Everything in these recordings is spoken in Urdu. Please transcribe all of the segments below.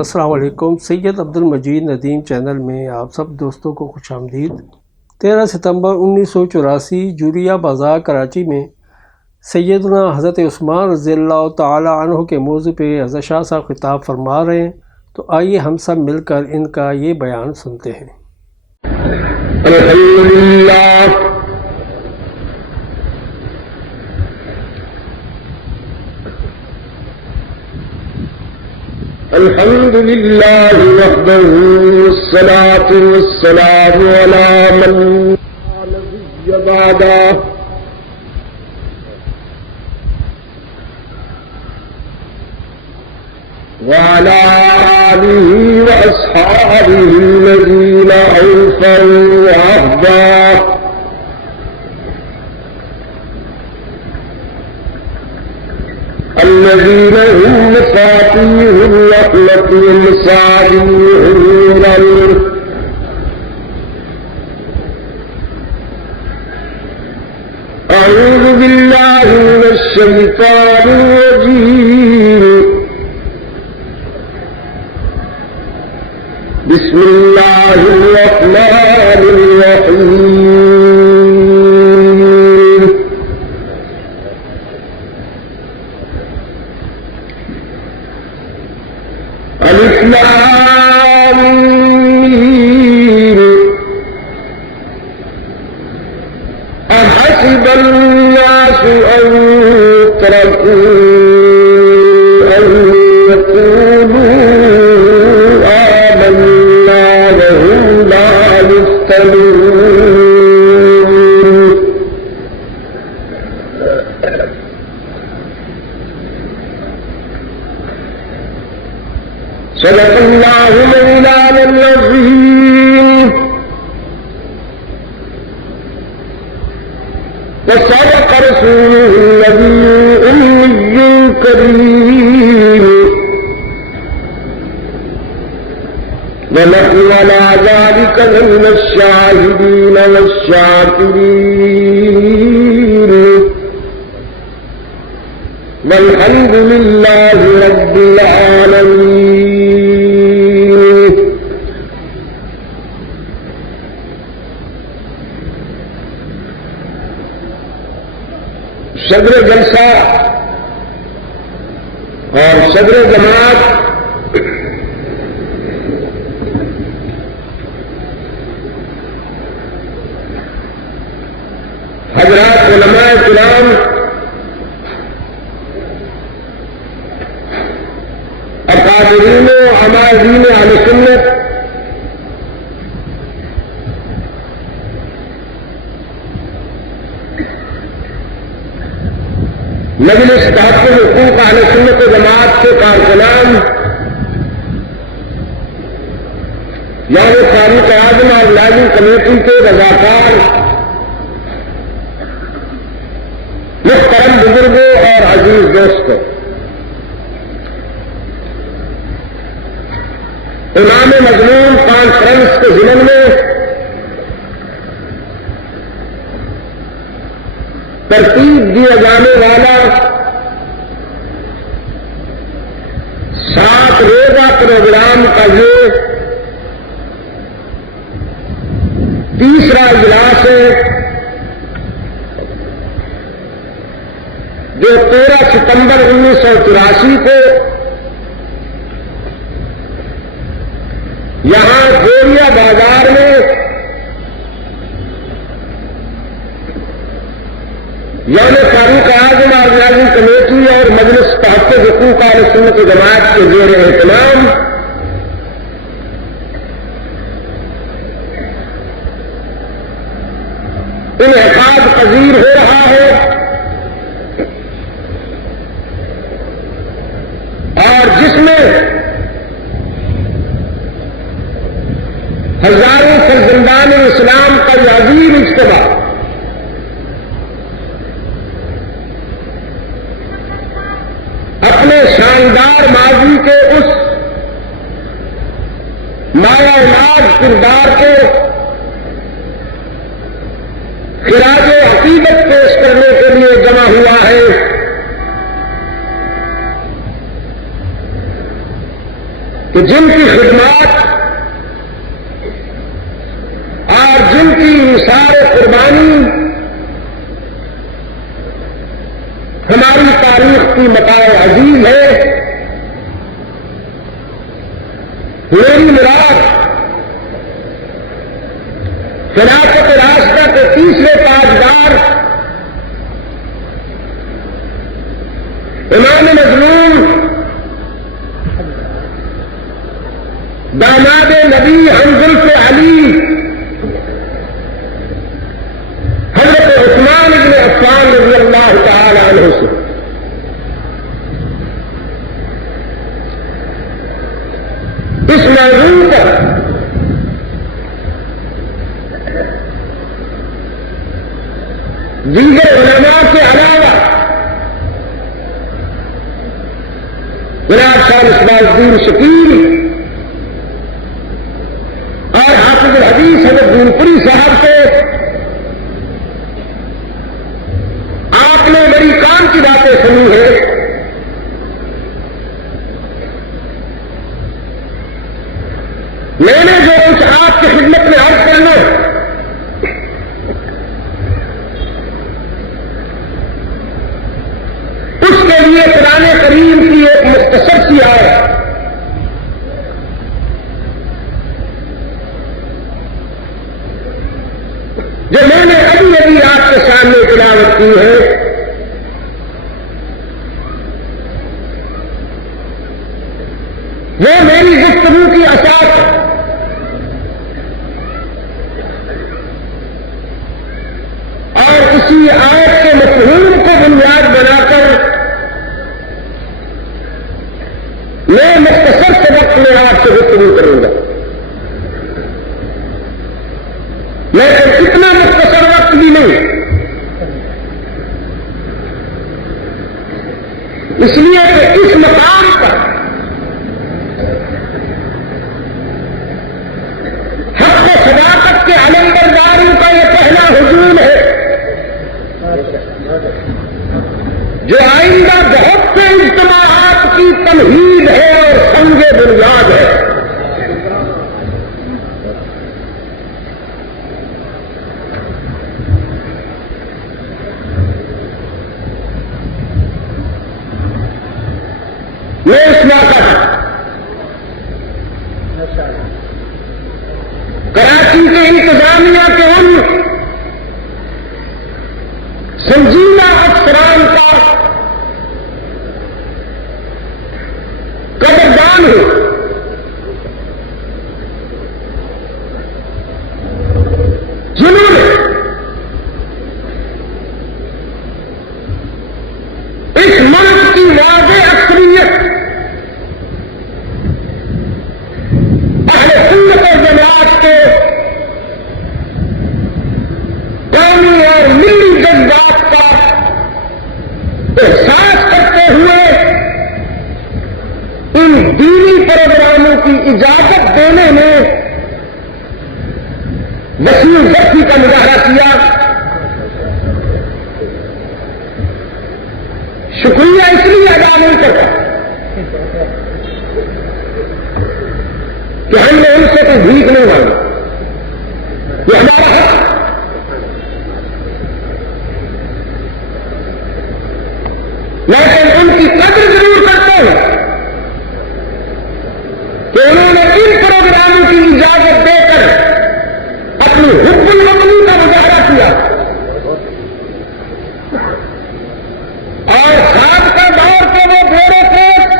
السلام علیکم۔ سید عبدالمجید ندیم چینل میں آپ سب دوستوں کو خوش آمدید۔ 13 ستمبر 1984 جولیہ بازار کراچی میں سیدنا حضرت عثمان رضی اللہ تعالی عنہ کے موضوع پہ حضرت شاہ صاحب خطاب فرما رہے ہیں، تو آئیے ہم سب مل کر ان کا یہ بیان سنتے ہیں۔ الحمد لله وحده والصلاة والسلام على من لا نبي بعده وعلى آله وأصحابه الذين أوفوا عهده الذين هم مفاتيح الرحمة والمصابيح النور أعوذ بالله من الشيطان الرجيم بسم الله الرحمن الرحيم ألف لام ميم أحسب الناس أن يتركوا أن يقولوا آمنا وهم لا يفتنون صدق الله مولانا العظيم وصدق رسوله النبي الأمي الكريم ونحن على ذلك من الشاهدين والشاكرين والحمد لله رب العالمين۔ صدر جلسہ اور صدر جماعت حضرات علماء کرام، اکابرین و عمائدین اہل سنت، مجلس تحفظ حقوق اہل سنت و جماعت کے کارکنان، یوم تاریخ اعظم اور لازم کمیٹی کے رضاکار، محترم بزرگوں اور عزیز دوستوں، امام مضمون کانفرنس کے ضمن میں ترتیب دیا جانے والا 7 روزہ پروگرام کا یہ تیسرا اجلاس ہے، جو 13 ستمبر 1984 کو یہاں گوریا بازار میں یوم فاروق اعظم اور لازم کمیٹی اور مجلس تحفظ حقوق اہل سنت و جماعت کے زیر اہتمام انعقاد پذیر ہو رہا ہے، اور جس میں ہزاروں فرزندان اسلام کا یہ عظیم اجتماع اپنے شاندار ماضی کے اس مایا ناز کردار کو خراج عقیدت پیش کرنے کے لیے جمع ہوا ہے، کہ جن کی خدمات اور جن کی مثال قربانی ہماری تاریخ کی متاع عزیز ہے. میری مراد خلافت راستہ کے تیسرے تاجدار امام مظلوم داماد نبی حضرت علی حضرت عثمان بن عفان رضی اللہ تعالی عنہ سے اس موضوع پر دیگر علماء کے علاوہ جناب شاہ اسماعیل الدین شکیل اور حافظ الحدیث حضرت دینپوری صاحب سے آپ نے بڑی کام کی باتیں سنی ہے. میں نے جو کچھ آپ کی خدمت میں عرض کرنا اس کے لیے قرآن کریم کی ایک مختصر سی آیت جو میں نے ابھی آپ کے سامنے تلاوت کی ہے وہ میری گفتگو کی اساس ہے. اور اسی آیت کے مفہوم کو بنیاد بنا کر میں مختصر سے وقت میں آپ سے گفتگو کروں گا. لیکن اتنا مختصر وقت بھی نہیں، اس لیے کہ اس مقام پر حق و صداقت کے علمبرداروں کا یہ پہلا ہجوم ہے جو آئندہ بہت سے اجتماعات کی تمہید ہے اور سنگ بنیاد ہے. میں اس موقع کراچی کے انتظامیہ کے ان سنجیدہ افسران کا قدردان ہوں جنہوں نے اس ملک کی واضح اکثریت اہل سنت و جماعت کے قومی اور ملی جذبات کا احساس کرتے ہوئے ان دینی پروگراموں کی اجازت دینے میں وسیع جفتی کا مظاہرہ کیا. شکریہ اس لیے ادا نہیں کرتا کہ ہم نے ان سے کوئی بھیک نہیں مانگی، یہ ہمارا حق. لیکن ان کی قدر ضرور کرتے ہیں کہ انہوں نے ان پروگراموں کی اجازت دے کر اپنی حب الوطنی کا مظاہرہ کیا اور سابقہ دور کے وہ بیوروکریٹ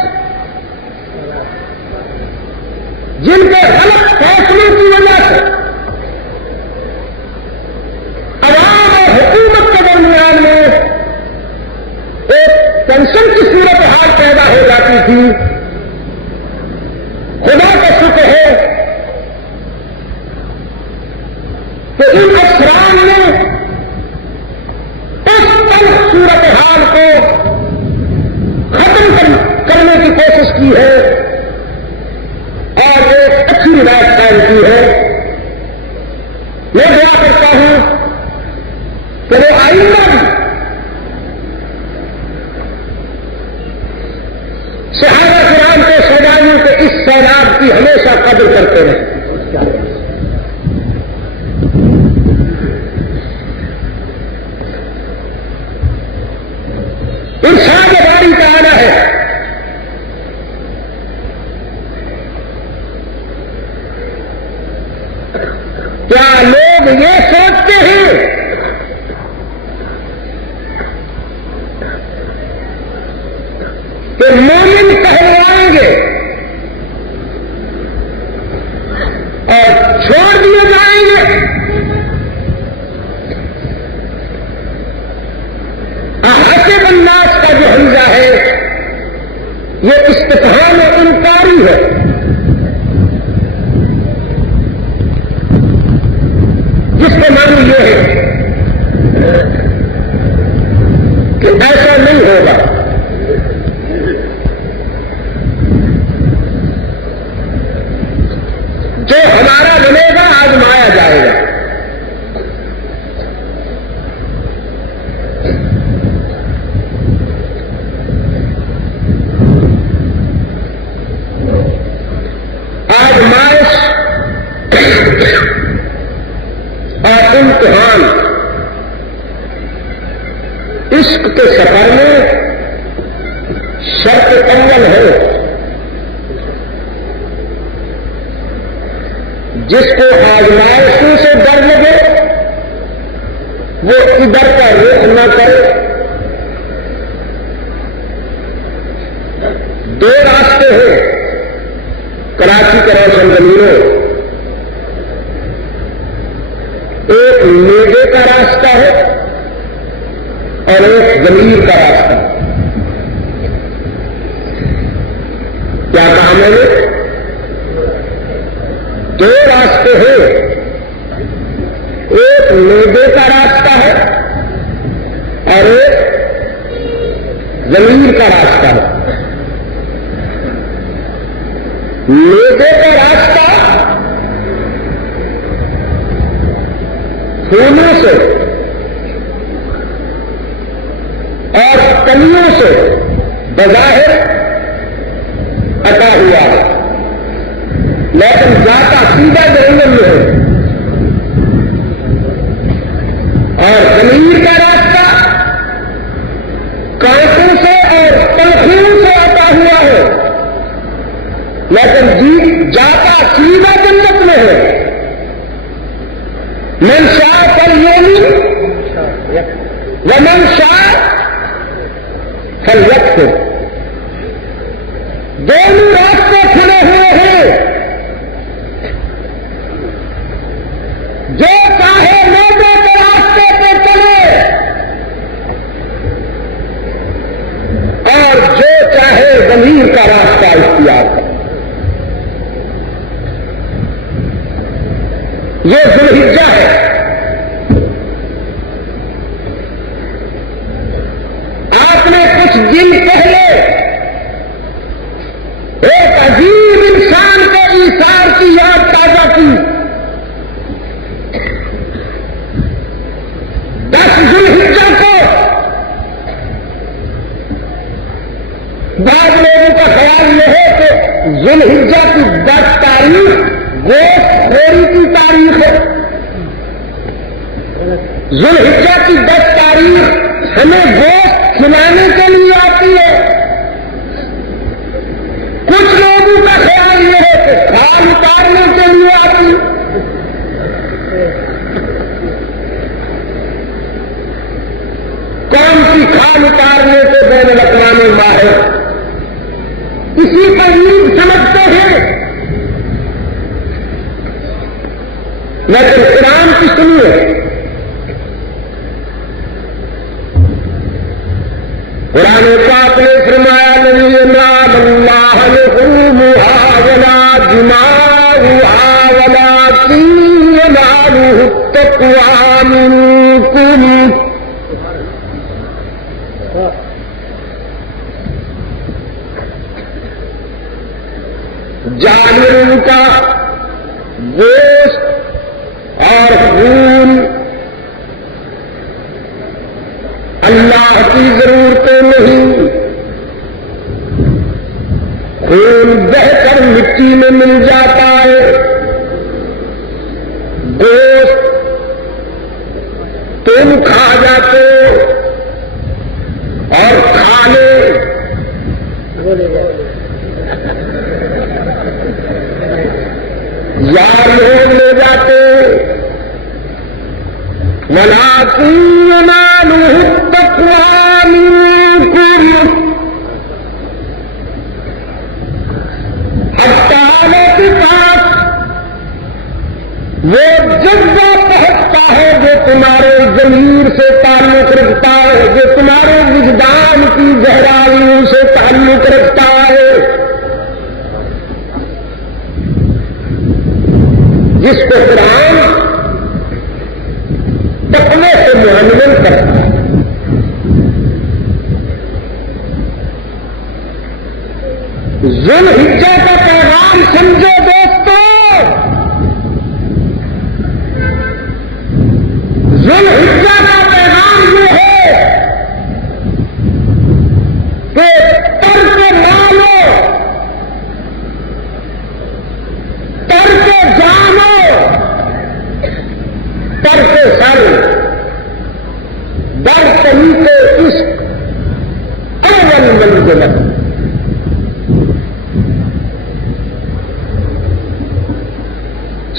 جن کے غلط فیصلوں کی وجہ سے عوام اور حکومت کے درمیان میں ایک ٹینشن کی صورتحال پیدا ہو جاتی تھی، خدا کا شکر ہے کہ ان افسران نے اس تلخ صورتحال کو ختم کرنے کی کوشش کی ہے اور ایک اچھی روایت قائم کی ہے. میں دعا کرتا ہوں کہ وہ آئندہ بھی صحابہ کرام کے سجانوں کے اس سیلاب کی ہمیشہ قدر کرتے رہیں. ارشاد باری کا آنا ہے کیا لوگ یہ سوچتے ہیں کہ مومن کہلوائیں گے اور چھوڑ دیے جائیں گے؟ حسب الناس کا جو حمزہ ہے یہ استفہام انکاری ہے. جس کا معنی یہ ہے کہ ایسا نہیں ہوگا. جو ہمارا بنے گا آزمایا جائے گا. آزمائش اور امتحان عشق کے سفر میں شرط اول ہے. جس کو آزمائشوں سے ڈر لگے وہ ادھر کا رخ نہ کرے. دو راستے ہیں کراچی کے روشن زمینوں. ایک میدے کا راستہ ہے اور ایک ضمیر کا راستہ. کیا کہا میں نے؟ دو راستے ہیں. ایک میدے کا راستہ ہے اور ایک ضمیر کا راستہ ہے. میدے کا راستہ پھولوں سے اور کلیوں سے بظاہر عطا ہوا ہے لیکن جاتا سیدھا جہنم میں ہے. اور ضمیر کا راستہ کانٹوں سے اور پنکھیوں سے عطا ہوا ہے لیکن جاتا سیدھا جنت میں ہے. من شاء فلیؤمن ومن شاء فلیکفر. دونوں راستے کھلے ہوئے ہیں. جو چاہے میدے کے راستے پہ چلے اور جو چاہے ضمیر کا راستہ اختیار کرے. یہ ذوالحجہ ہے. آپ نے کچھ دن پہلے ایک عجیب انسان کے ایثار کی یاد تازہ کی. 10 ذوالحجہ کو بعض لوگوں کا خیال یہ ہے کہ ذوالحجہ کی 10 تاریخ گوشت خوری کی تاریخ ہے. ذوالحجہ کی 10 تاریخ ہمیں گوشت کھلانے کے لیے آتی ہے. کچھ لوگوں کا خیال یہ ہے کہ کھال اتارنے کے لیے آتی ہے. کون سی کھال اتارنے کے بین الاقوامی ماہر اسی کا نیند سمجھتے ہیں. لیکن قرآن کی سنیے. قرآن پاک نے فرمایا لن ينال اللہ لحومها ولا دماؤها ولكن يناله التقوى منكم. جانوروں کا گوشت اور خون اللہ کی ضرورتیں نہیں. خون بہ کر مٹی میں میں مل جاتا ہے گوشت تم کھا جاتے اور کھانے یار لوگ لے جاتے وَلَٰكِن يَنَالُهُ التَّقْوَىٰ مِنكُمْ حتیٰ کے پاس وہ جذبہ پہنچتا ہے جو تمہارے ضمیر سے تعلق رکھتا ہے، جو تمہارے وجدان کی گہرائیوں سے تعلق رکھتا ہے، جس کو قرآن تقوی سے معنون کرتا ہے۔ ذوالحجہ کا پیغام سمجھو دوستو، ذوالحجہ کا پیغام یہ ہے کہ ترک مالو، ترک جانو، ترک سر، در طریق عشق اول منزلت۔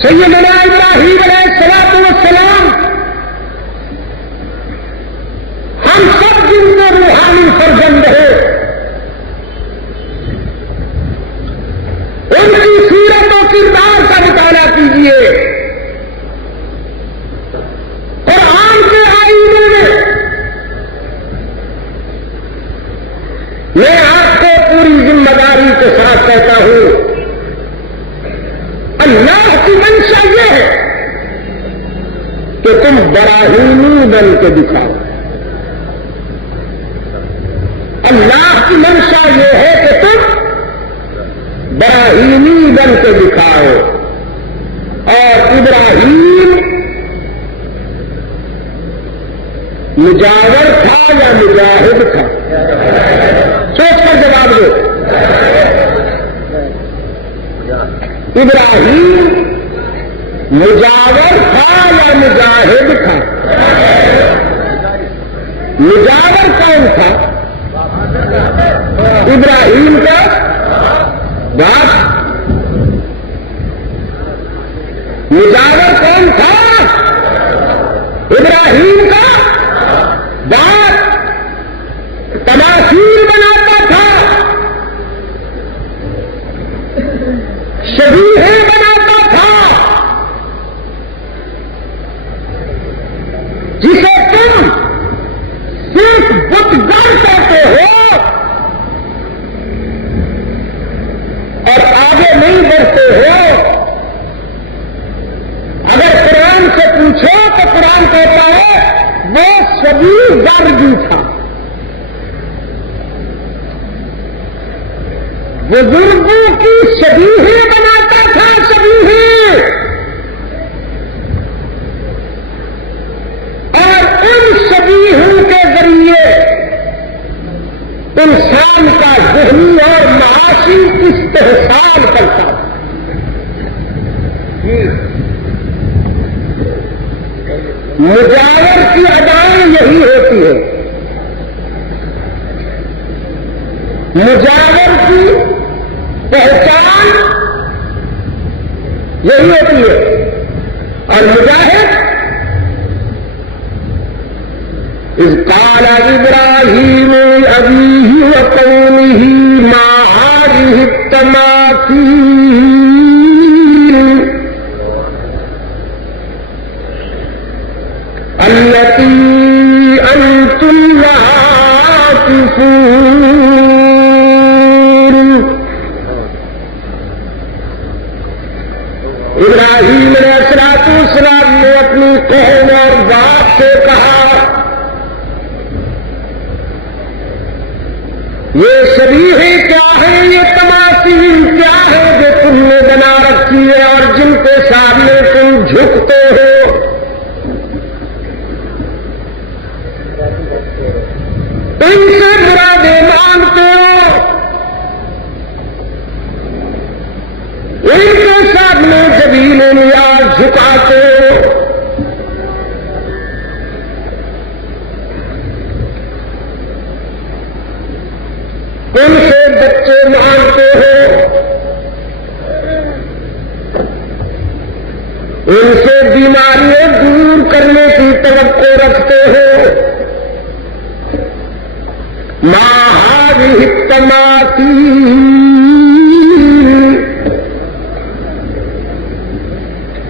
سیدنا ابراہیم علیہ الصلوۃ والسلام ہم سب جن کو روحانی فرزند ہے، ان کی سیرت و کردار کا مطالعہ کیجیے۔ قرآن کے آئینے میں آپ کو پوری ذمہ داری کے ساتھ کہتا ہوں، اللہ کی منشا یہ ہے کہ تم براہیمی بن کے دکھاؤ۔ اللہ کی منشا یہ ہے کہ تم براہیمی بن کے دکھاؤ۔ اور ابراہیم مجاور تھا یا مجاہد تھا؟ سوچ کر جواب دو۔ ابراہیم مجاور تھا یا مجاہد تھا؟ مجاور کون تھا؟ ابراہیم کا باپ۔ مجاور کون تھا؟ ابراہیم کا باپ۔ تماثیل بناتا تھا، شبیہیں بناتا تھا، جسے تم صرف بتگر کہتے ہو اور آگے نہیں بڑھتے ہو۔ اگر قرآن سے پوچھو تو قرآن کہتا ہے وہ شبیہ گر بھی تھا، بزرگوں کی شبیہیں بناتا تھا، شبیہیں، اور ان شبیہوں کے ذریعے انسان کا ذہنی اور معاشی استحصال کرتا۔ مجاور کی ادائیں یہی ہوتی ہے، مجاور کی پہچان یہی ہوتی ہے، اور مجاہد اذ قال ابراہیم لأبیہ وقومہ ما هذه التماثیل التي انتم لها عاكفون۔ ابراہیم علیہ السلام نے اپنی قوم اور باپ سے کہا، یہ شبیہیں کیا ہیں، یہ تماثیل کیا ہے جو تم نے بنا رکھی ہے اور جن کے سامنے تم جھکتے ہو؟ ان سے مرادیں مانگتے ہو؟ ان کے سامنے جبین نیاز جھکاتے ہو، ان سے بچے مانگتے ہو، ان سے بیماریاں دور کرنے کی توقع رکھتے ہو. ما هذه التماثيل،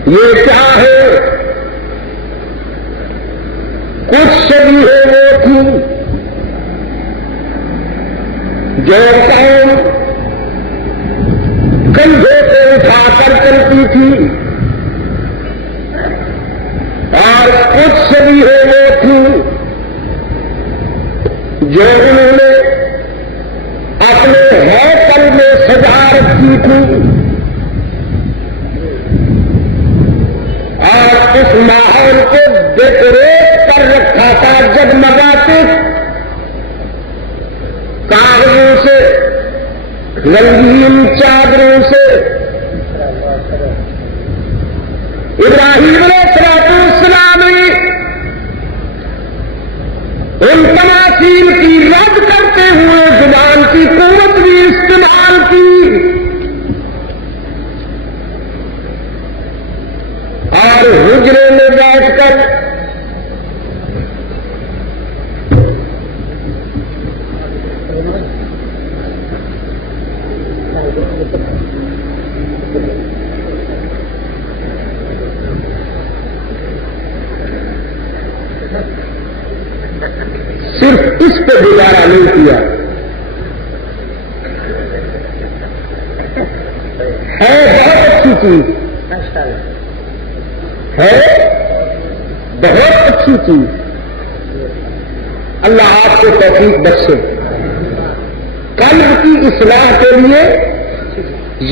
یہ کیا ہے؟ کچھ شبیہیں وہ تھی جو قوم کندھے پہ اٹھا کر چلتی تھی، اور کچھ شبیہیں وہ تھی جو انہوں نے اپنے ہیکل میں سجا رکھی تھی، اور اس ماحول کو ڈیکوریٹ کر رکھا تھا جگمگاتے کاغذوں سے، رنگین چادروں سے. ابراہیم علیہ السلام نے ان تماثیل کی رد کرتے ہوئے زبان کی قوت بھی استعمال کی، اور حجرے میں بیٹھ کر صرف اس پہ گزارا نہیں کیا، ہے بہت اچھی چیز، ہے بہت اچھی چیز. اللہ آپ کو توفیق بخشے. قلب کی اصلاح کے لیے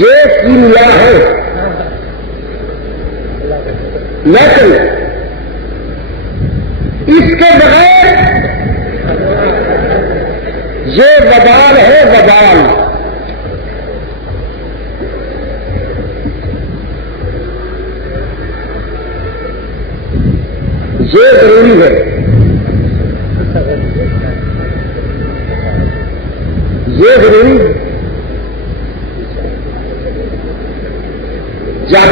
یہ کیمیا ہے، لیکن اس کے بغیر یہ وبال ہے، وبال. یہ ضروری ہے، یہ ضروری ہے. جب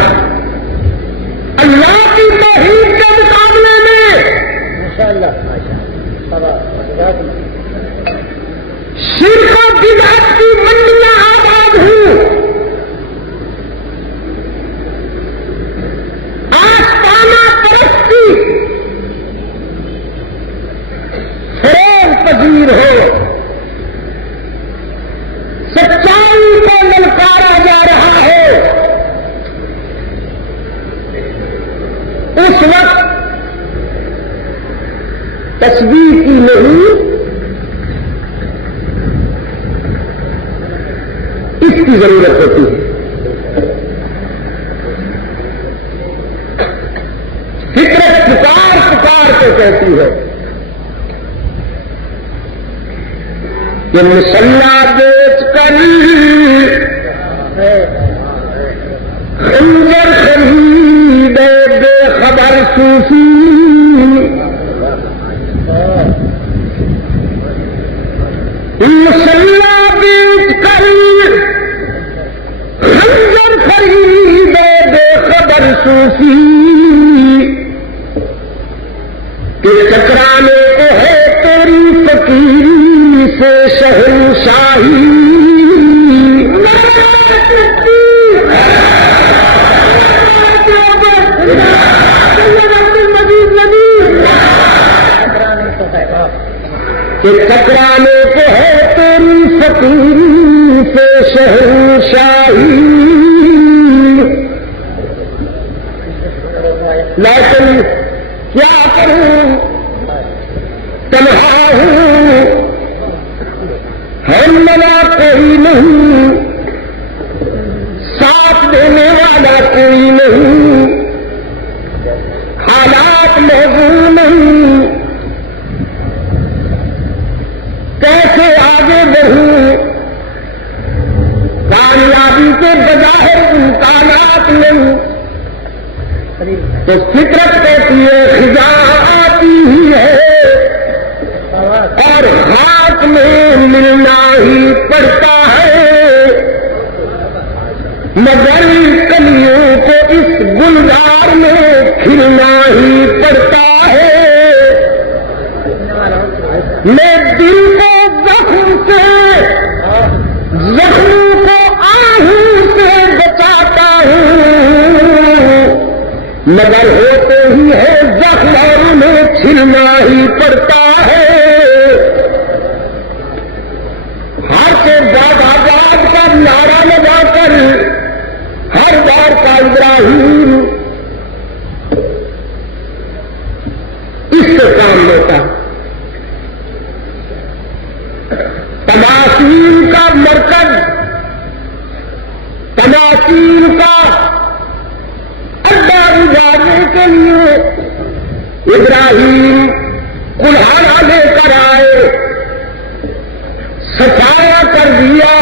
اللہ کی توحید کے مقابلے میں شرک و بدعت کی منڈیاں آباد ہوں، آستانہ پرستی فریب پذیر ہو، سچائی کو للکارا جا رہا ہے، اس وقت تسبیح کی نہیں، اس کی ضرورت ہوتی ہے. فطرت پکار پکار کے کہتی ہے کہ مسلح بیچ کر خنجر خریدے بے خبر صوفی، مسلح بیچ کر خنجر خریدے بے خبر صوفی، کہ ٹکرانے کو ہے تیری فقیری سے شہنشاہی. کہ ٹکرانے کو ہے تیری فقیری سے شہنشاہی، لیکن کیا کروں تنہا ہوں، ہے ملا کوئی نہیں، ساتھ دینے والا کوئی نہیں، حالات محفوظ نہیں، کیسے آگے بڑھوں؟ کامیابی کے بظاہر انکار نہیں تو فطرت کہتی ہے خزاں آتی ہی ہے اور ہاتھ میں ملنا ہی پڑتا ہے، مگر کلیوں کو اس گلزار میں کھلنا ہی پڑتا ہے۔ میں دل کو زخم سے، زخم کو آہوں سے بچاتا ہوں، مگر ہوتے ہی ہے زخم اور انہیں چھلنا ہی پڑتا ہے۔ ہر سے بعد آزاد کا نعرہ لگا کر ہر بار کا ابراہیم اس سے کام لیتا، تماثیل کا مرکز، تماثیل کا اڈا گزارنے کے لیے ابراہیم کلہاڑا لے کر آئے، صفایا کر دیا،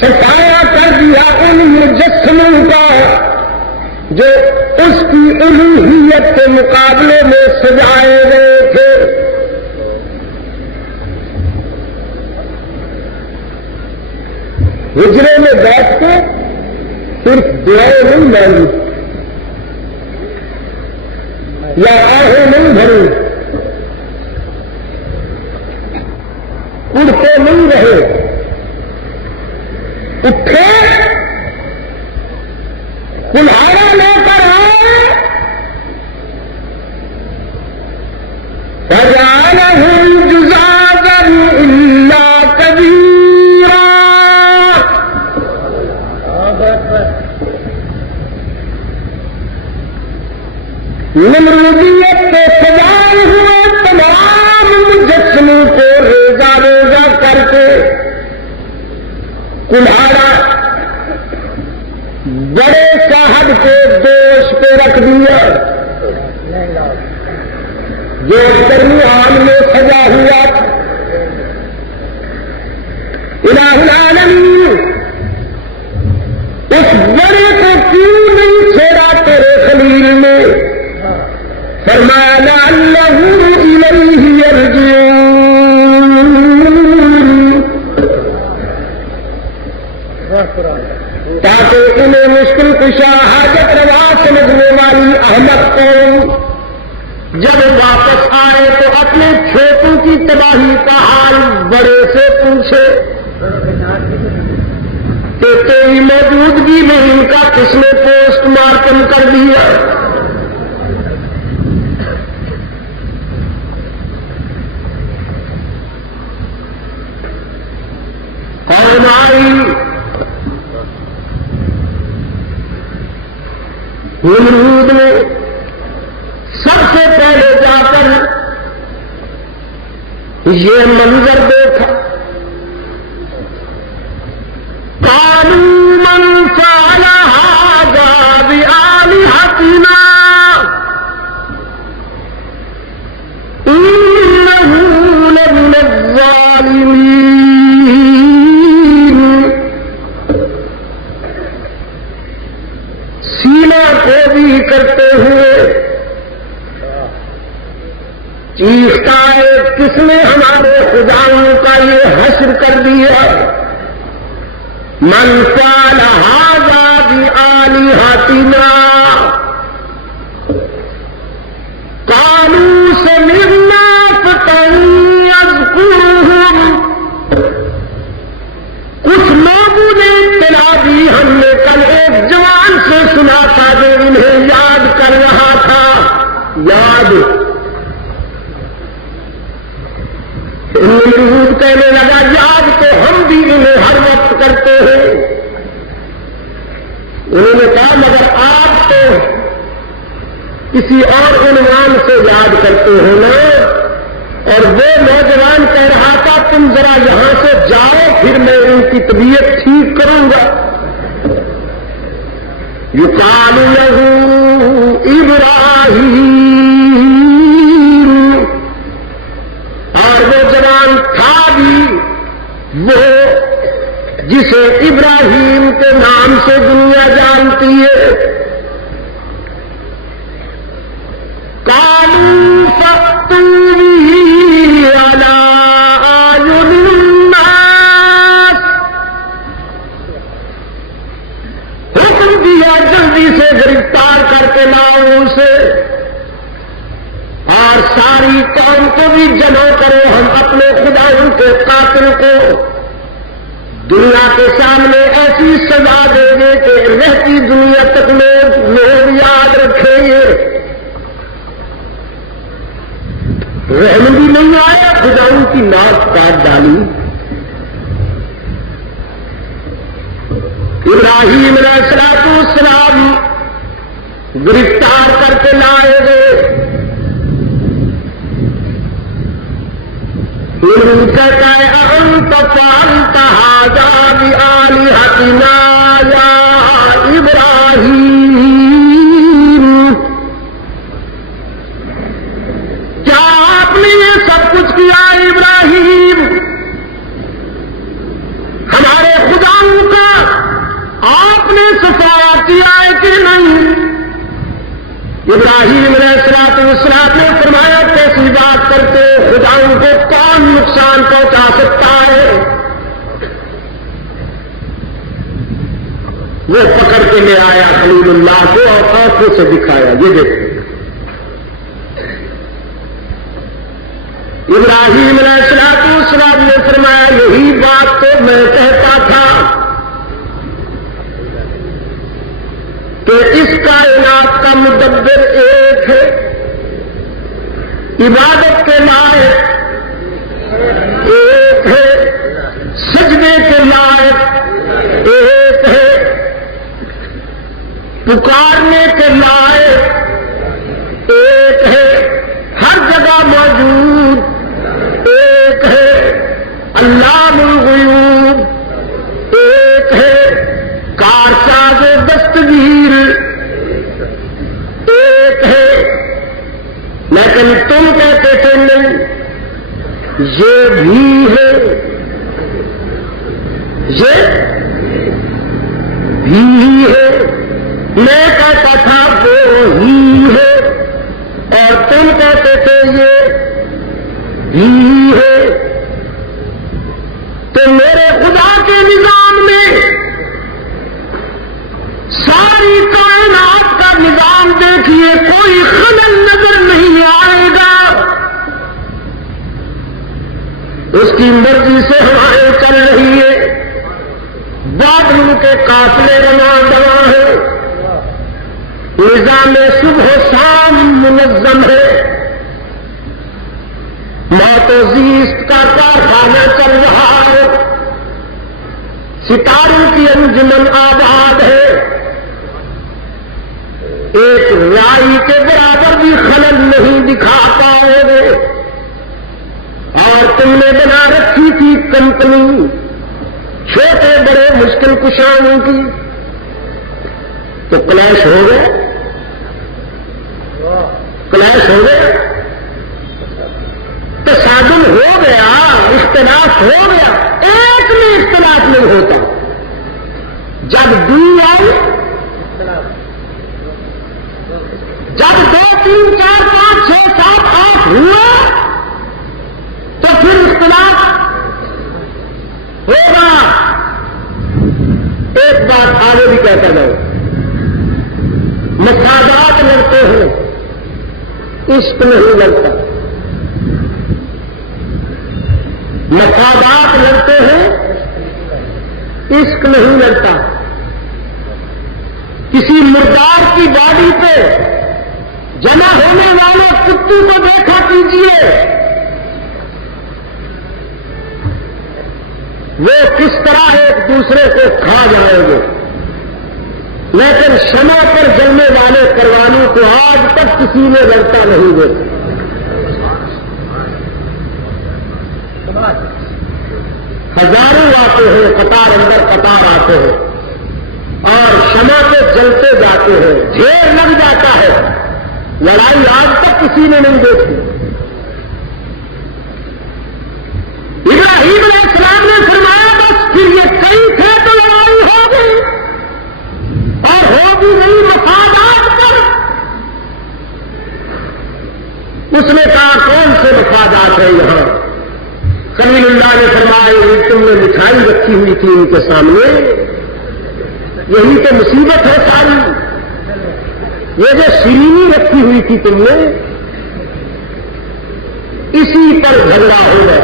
صفایا کر دیا ان مجسموں کا جو اس کی الوہیت کے مقابلے میں سجائے گئے تھے۔ حجرے میں بیٹھ کے صرف دعائیں نہیں مانگی یا آہیں نہیں بھری، اڑتے نہیں رہے، اٹھے، کلہاڑا لے کر آئے، فَجَعَلَهُمْ جُزَازًا إِلَّا كَبِيرًا۔ نمرودیت کے سجائے ہوئے تمام مجسموں کو ریزہ ریزہ کر کے کلہاڑا بڑے صاحب کے دوش پہ رکھ دیا، جو درمیان میں سجا ہوا تھا۔ الہ العالمین، اس بڑے کو کیوں نہیں چھوڑا تیرے خلیل نے؟ فرمایا لعلہ الیہ یرجعون، تاکہ انہیں مشکل کشا حاجت روا سمجھنے والی احمد قوم جب واپس آئے تو اپنے کھیتوں کی تباہی کا حال بڑے سے پوچھے کہ تیری موجودگی میں ان کا کس نے پوسٹ مارٹم کر دیا؟ قوم آئی، نمرود نے سب سے پہلے جا کر یہ منظر دیکھا، قالوا من فعل هذا بآلهتنا إنه لمن الظالمين۔ سینہ کوبی کرتے ہوئے چیختا ہے، کس نے ہمارے خداؤں کا یہ حشر کر دیا؟ من فعل هذا بآلهتنا قالوا سمعنا فتى يذكرهم، کچھ لوگوں نے اطلاع دی، ہم نے کل ایک جوان سے سنا تھا جو انہیں یاد کر رہا تھا۔ یاد نمرود کہنے لگا، یاد تو ہم بھی انہیں ہر وقت کرتے ہیں۔ انہوں نے کہا مگر آپ تو کسی اور عنوان سے یاد کرتے ہو نا؟ اور وہ نوجوان کہہ رہا تھا تم ذرا یہاں سے جاؤ، پھر میں ان کی طبیعت ٹھیک کروں گا۔ یقال لہ ابراہیم، اور وہ جوان تھا بھی وہ جسے ابراہیم کے نام سے دنیا جانتی ہے. قالوا فأتوا به على أعين الناس. حکم دیا جلدی سے گرفتار کر کے لاؤ اسے اور ساری قوم کو بھی جمع کرو. ہم اپنے خدا ان کے قاتل کو دنیا کے سامنے ایسی سزا دیں گے کہ رہتی دنیا تک لوگ یاد رکھیں گے. رحم بھی نہیں آیا, خدا ان کی ناک کاٹ ڈالی. ابراہیم علیہ السلام گرفتار کر کے لائے گئے. کہتا ہے انت فعلت هذا بآلهتنا یا ابراہیم. کیا آپ نے یہ سب کچھ کیا ابراہیم؟ ہمارے خداؤں کا آپ نے صفایا کیا ہے کہ نہیں؟ ابراہیم علیہ السلام نے فرمایا کیسی بات کرتے ہو؟ خداؤں کو کون نقصان پہنچا سکتا ہے؟ وہ پکڑ کے لے آیا خلیل اللہ کو اور آنکھوں سے دکھایا. یہ دیکھو ابراہیم علیہ السلام نے فرمایا یہی بات تو میں کہتا تھا کہ اس کائنات کا مدبر ایک ہے, عبادت کے لائق ایک ہے, سجدے کے لائق ایک ہے, پکارنے کے لائق ایک ہے, ہر جگہ موجود ایک ہے, علام الغیوب ایک ہے, کارساز دستگیر ایک ہے. لیکن تم کہتے تھے نہیں, یہ بھی ہے, یہ بھی ہے. میں کہتا تھا وہ ہی ہے اور تم کہتے تھے یہ بھی ہے. تو میرے خدا کے نظام میں ساری کائنات کا نظام دیکھیے, کوئی خلل نظر نہیں آئے گا. اس کی مرضی سے ہوائیں چل رہی ہے, بادلوں کے قافلے رواں دواں ہے, نظام صبح و شام منظم ہے, موت و زیست کا کارخانہ چل رہا ہے, ستاروں کی انجمن آباد ہے. ایک رائی کے برابر بھی خلل نہیں دکھا پاؤ گے. اور تم نے بنا رکھی تھی کمپنی چھوٹے بڑے مشکل کشاؤں کی, تو کلیش ہو گئے, کلیش ہو گئے, تصادم ہو گیا, اختلاف ہو گیا. ایک میں اختلاف نہیں ہوتا. جب دین آئی, جب 2 3 4 5 6 7 8 ہوا تو پھر اختلاف ہوگا. ایک بات آگے بھی کہتا جاؤ, مفادات لڑتے ہیں, عشق نہیں لڑتا. مفادات لڑتے ہیں, عشق نہیں لڑتا. کسی مردار کی باڈی پہ جمع ہونے والے کتوں کو دیکھا کیجیے, وہ کس طرح ایک دوسرے کو کھا جائیں گے. لیکن شمع پر جلنے والے پروانوں کو آج تک کسی نے لڑتا نہیں دیکھا. ہزاروں آتے ہیں, قطار اندر قطار آتے ہیں اور شمع پہ جلتے جاتے ہیں, ڈھیر لگ جاتا ہے. لڑائی آج تک کسی نے نہیں دیکھی. ابراہیم علیہ السلام نے فرمایا بس پھر یہ کئی تھے اس نے کہا کون سے مفادات ہیں یہاں؟ خلیل اللہ نے فرمایا تم نے مٹھائی رکھی ہوئی تھی ان کے سامنے، یہی تو مصیبت ہے ساری، یہ جو شیرینی رکھی ہوئی تھی تم نے، اسی پر جھگڑا ہوگا۔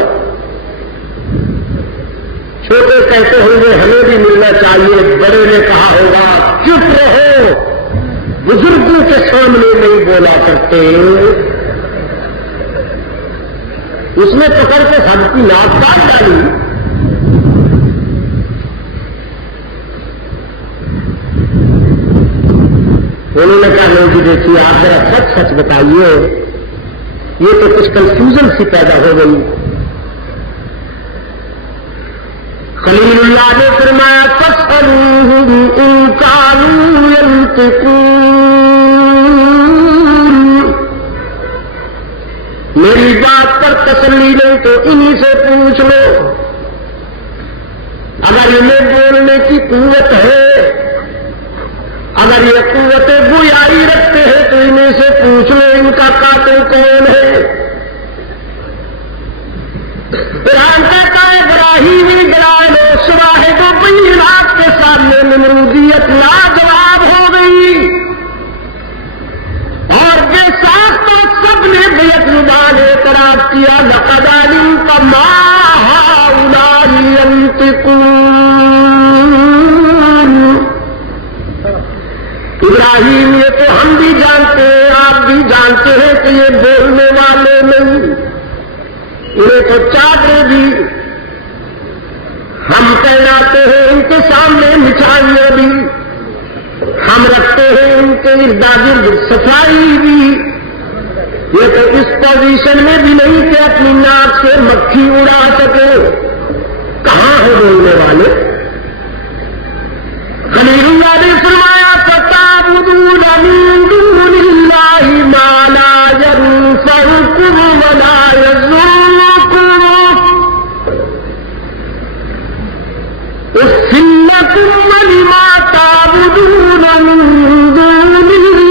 چھوٹے کہتے ہوں گے ہمیں بھی ملنا چاہیے، بڑے نے کہا ہوگا چپ رہو، بزرگوں کے سامنے نہیں بولا کرتے۔ اس نے پکڑ کے سب کی ناک کاٹ ڈالی۔ انہوں نے کہا نہیں جی دیکھیے آپ ذرا سچ سچ بتائیے، یہ تو کچھ کنفیوژن سی پیدا ہو گئی۔ خلیل اللہ نے فرمایا فاسألوہم ان کانوا ینطقون، میری بات پر تسلی نہیں تو انہی سے پوچھ لو، اگر انہیں بولنے کی قوت ہے، اگر یہ قوت گویائی رکھتے ہیں تو انہیں سے پوچھ لو ان کا قاتل کون ہے۔ قرآن کہتا ہے ابراہیمی دلائل و شواہد و بینات کے سامنے نمرودیت لاجواب ہو گئی، اور بے ساختہ سب نے بیعت زبان اعتراف کیا لقد علمت ما هؤلاء ينطقون۔ ابراہیم یہ تو ہم بھی جانتے ہیں، آپ بھی جانتے ہیں کہ یہ بولنے والے نہیں، انہیں تو چادریں بھی ہم پہناتے ہیں، ان کے سامنے مٹھائیاں بھی ہم رکھتے ہیں، ان کے ارد گرد صفائی بھی، یہ تو اس پوزیشن میں بھی نہیں کہ اپنی ناک سے مکھی اڑا سکے۔ کہاں ہے بولنے والے؟ خلیل اللہ نے فرمایا فتعبدون من دون اللہ ما لا ينفعكم ولا يضركم اف لکم ولما تعبدون من دون اللہ۔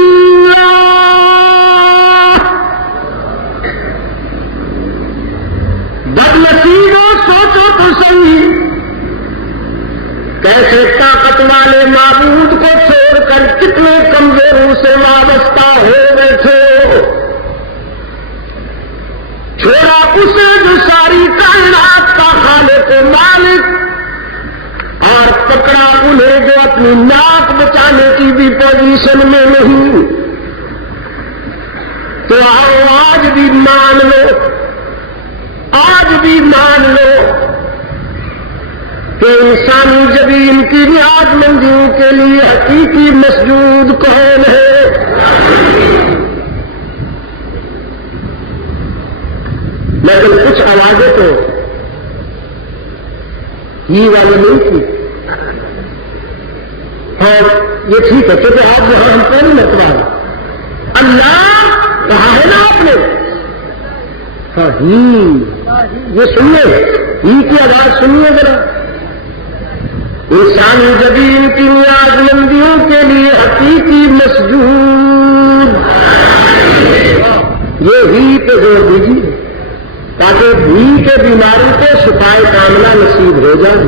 بدنصیبو سوچو تو صحیح، کیسے طاقت والے معبود کو چھوڑ کر کتنے کمزوروں سے وابستہ ہو بیٹھے، چھوڑا اسے جو ساری کائنات کا خالق و مالک، اور پکڑا انہیں جو اپنی ناک بچانے کی بھی پوزیشن میں نہیں۔ تو آؤ آج بھی مان لو، آج بھی مان لو کہ انسانی جبین کی رعایت مندیوں کے لیے حقیقی مسجود کون ہے؟ لیکن کچھ آوازیں تو یہ والی نہیں تھی، اور یہ ٹھیک ہے کیونکہ آپ یہاں ہم پہلی مرتبہ اللہ کہا ہے نا آپ نے، ہاں یہ سنیے، ہی کی آواز سنیے ذرا۔ انسانی جبین کی نیاز مندیوں کے لیے حقیقی مسجود، یہ ہی پہ زور دیجیے تاکہ بھی کے بیماری کو شفائے کاملہ نصیب ہو جائے،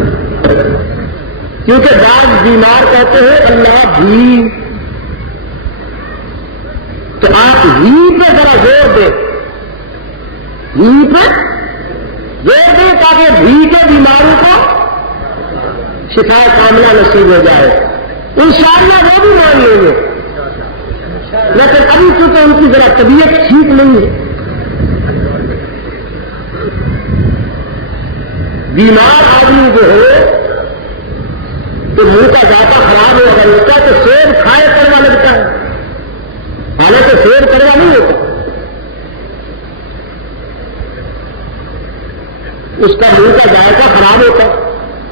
کیونکہ بعض بیمار کہتے ہیں اللہ بھی، تو آپ ہی پہ ذرا زور دیں، ہی پہ زور دیں تاکہ بھی کے بیماروں کو شفا کاملہ نصیب ہو جائے۔ انشاءاللہ وہ بھی مان لیں گے، لیکن ابھی چونکہ ان کی ذرا طبیعت ٹھیک نہیں ہے، بیمار آدمی جو ہے تو منہ کا ذائقہ خراب ہو اگر اس کا تو سیب کھائے کروا لگتا ہے، حالانکہ سیب کروا نہیں ہوتا، اس کا منہ کا ذائقہ خراب ہوتا،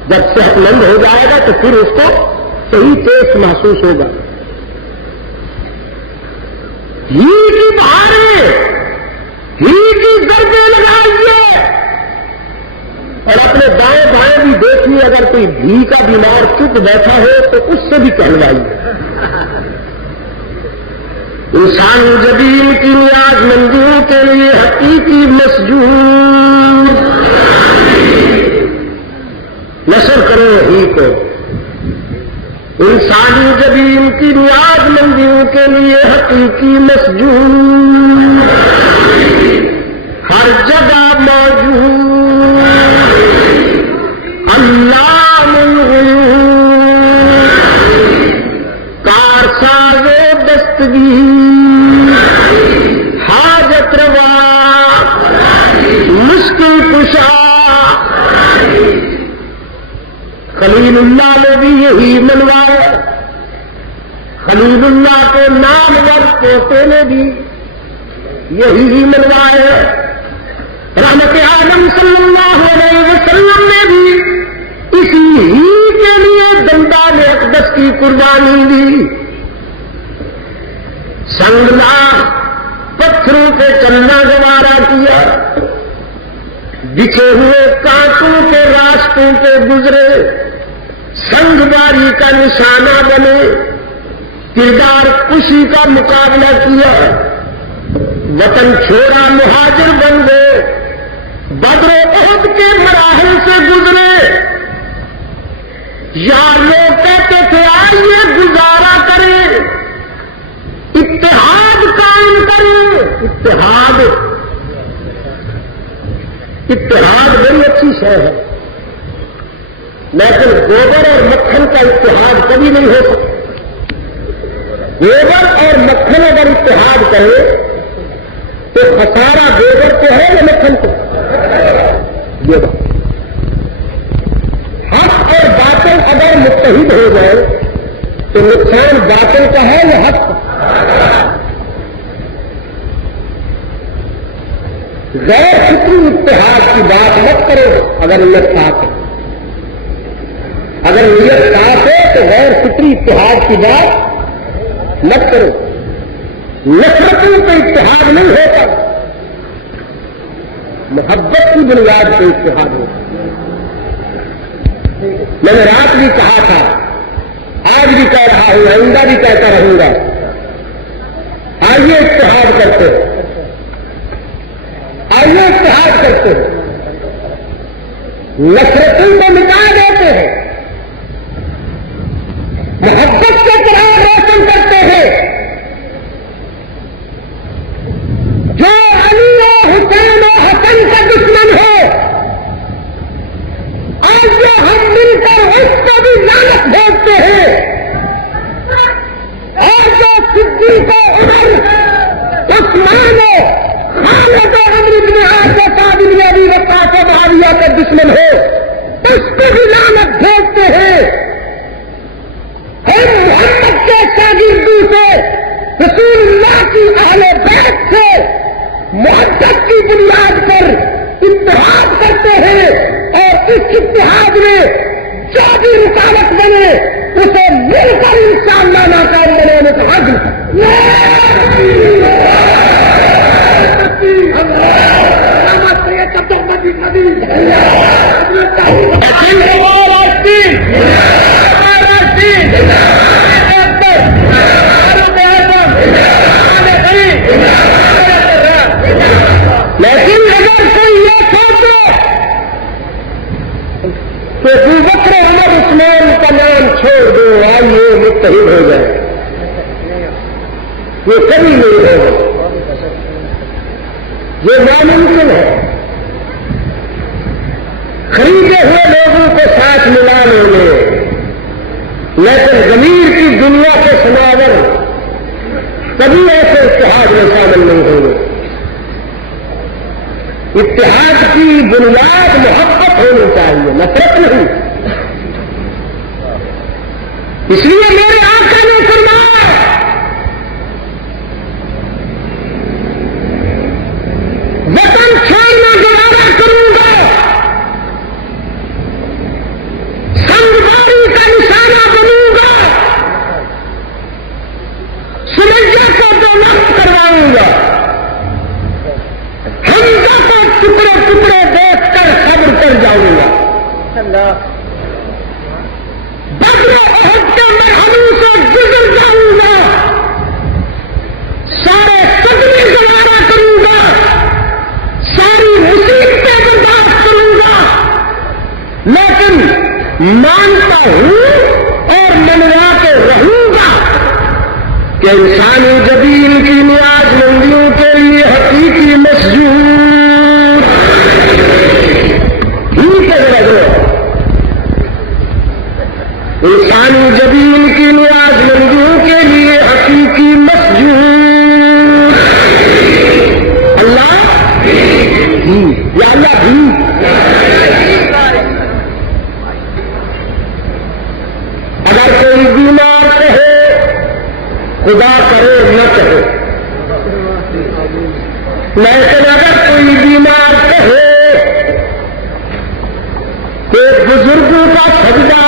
جب صحت مند ہو جائے گا تو پھر اس کو صحیح ٹیسٹ محسوس ہوگا۔ ہی کی بہاریں، ہی کی ضربیں لگائیے، اور اپنے دائیں بائیں بھی دیکھیے، اگر کوئی گھی کا بیمار چپ بیٹھا ہے تو اس سے بھی کہلوائیے، انسانی جبین کی نیاز مندیوں کے لیے حقیقی مسجود نشر کرو ہی کو، انسانی جبین کی نیاز مندیوں کے لیے حقیقی مسجود ہر جگہ موجود علام الغیوب کارساز دستگیر حاجت روا مشکل کشا، خلیل اللہ نے بھی یہی منوایا، خلیل اللہ کے نامور پوتے نے بھی یہی منوایا، رحمت عالم صلی اللہ علیہ وسلم نے بھی اسی ہی کے لیے دندان اقدس کی قربانی دی، سنگنا پتھروں پہ چلنا گوارا کیا، بچھے ہوئے کانٹوں کے راستوں پہ گزرے، سنگ باری کا نشانہ بنے، کردار کشی کا مقابلہ کیا، وطن چھوڑا مہاجر بن گئے، بدر و احد کے مراحل سے گزرے، یا لوگ کہتے تھے آئیے گزارا کریں، اتحاد قائم کریں، اتحاد بڑی اچھی شے ہے، لیکن گوبر اور مکھن کا اتحاد کبھی نہیں ہو سکتا۔ گوبر اور مکھن اگر اتحاد کرے تو خسارہ گوبر کو ہے یا مکھن کو؟ یہ بات حق اور باطل اگر متحد ہو جائے تو نقصان باطل کا ہے یا حق کا؟ غیر فطری اتحاد کی بات مت کرو اگر نیت صاف ہے، اگر نیت صاف ہے تو غیر فطری اتحاد کی بات مت کرو، نفرتوں پہ اتحاد نہیں ہوتا، محبت کی بنیاد پہ اتحاد ہوتا۔ میں نے رات بھی کہا تھا، آج بھی کہہ رہا ہوں، آئندہ بھی کہتا رہوں گا، آئیے اتحاد کرتے ہیں، آئیے اتحاد کرتے ہیں، نفرتوں کو مٹا دیتے ہیں، محبت کے چراغ روشن کرتے ہیں، جو علی و حسین و حسن کا دشمن ہے آئیے ہم مل کر اس کو بھی لعنت بھیجتے ہیں، اور جو صدیق و عمر عثمان و خالد و عمرو بن عاص و سعد بن ابی وقاص و معاویہ کے دشمن ہے اس کو بھی لعنت بھیجتے ہیں۔ ہم محمد کے شاگردوں سے، رسول اللہ کی اہل بیت سے محبت کی بنیاد پر اتحاد کرتے ہیں، اور اس اتحاد میں جو بھی رکاوٹ بنے اسے مل کر انشاءاللہ ناکام بنانے کا عزم۔ لیکن اگر کوئی یہ سوچے کہ ابو بکر عمر عثمان کا نام چھوڑ دو آئیے متحد ہو جائے، یہ کبھی نہیں ہوگا، یہ ناممکن ہے۔ خریدے ہوئے لوگوں کو ساتھ ملا لیں گے، لیکن ضمیر کی دنیا کے سناور کبھی ایسے اتحاد میں شامل نہیں ہوں گے۔ اتحاد کی بنیاد محبت ہونی چاہیے، نفرت نہیں۔ اس لیے میرے آقا نے فرمایا وطن چھوڑنا گوارا کروں گا، سنگباری کا نشانہ بنوں گا، سمیہ کو تو نقد کرواؤں گا، حمزہ کو ٹکڑے ٹکڑے دیکھ کر صبر کر جاؤں گا، بدر و احد کے مرحلوں سے گزر جاؤں گا، خدا کرے نہ کہے، لیکن اگر کوئی بیمار کہے کہ بزرگوں کا سجدہ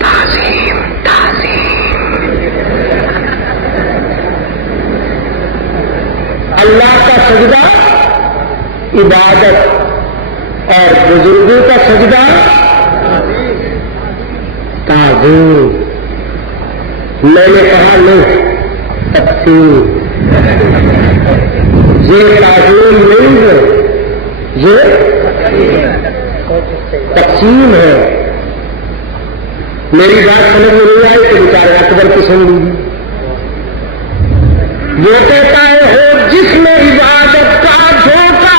تعظیم اللہ کا سجدہ عبادت اور بزرگوں کا سجدہ تعظیم، میں نے کہا نہیں، تقسیم، یہ تعظیم نہیں ہے، یہ تقسیم ہے۔ میری بات سمجھ میں نہیں آئی تو بیچارے اکبر کی سن لیجیے۔ وہ کہتا ہے ہو جس میں عبادت کا دھوکہ،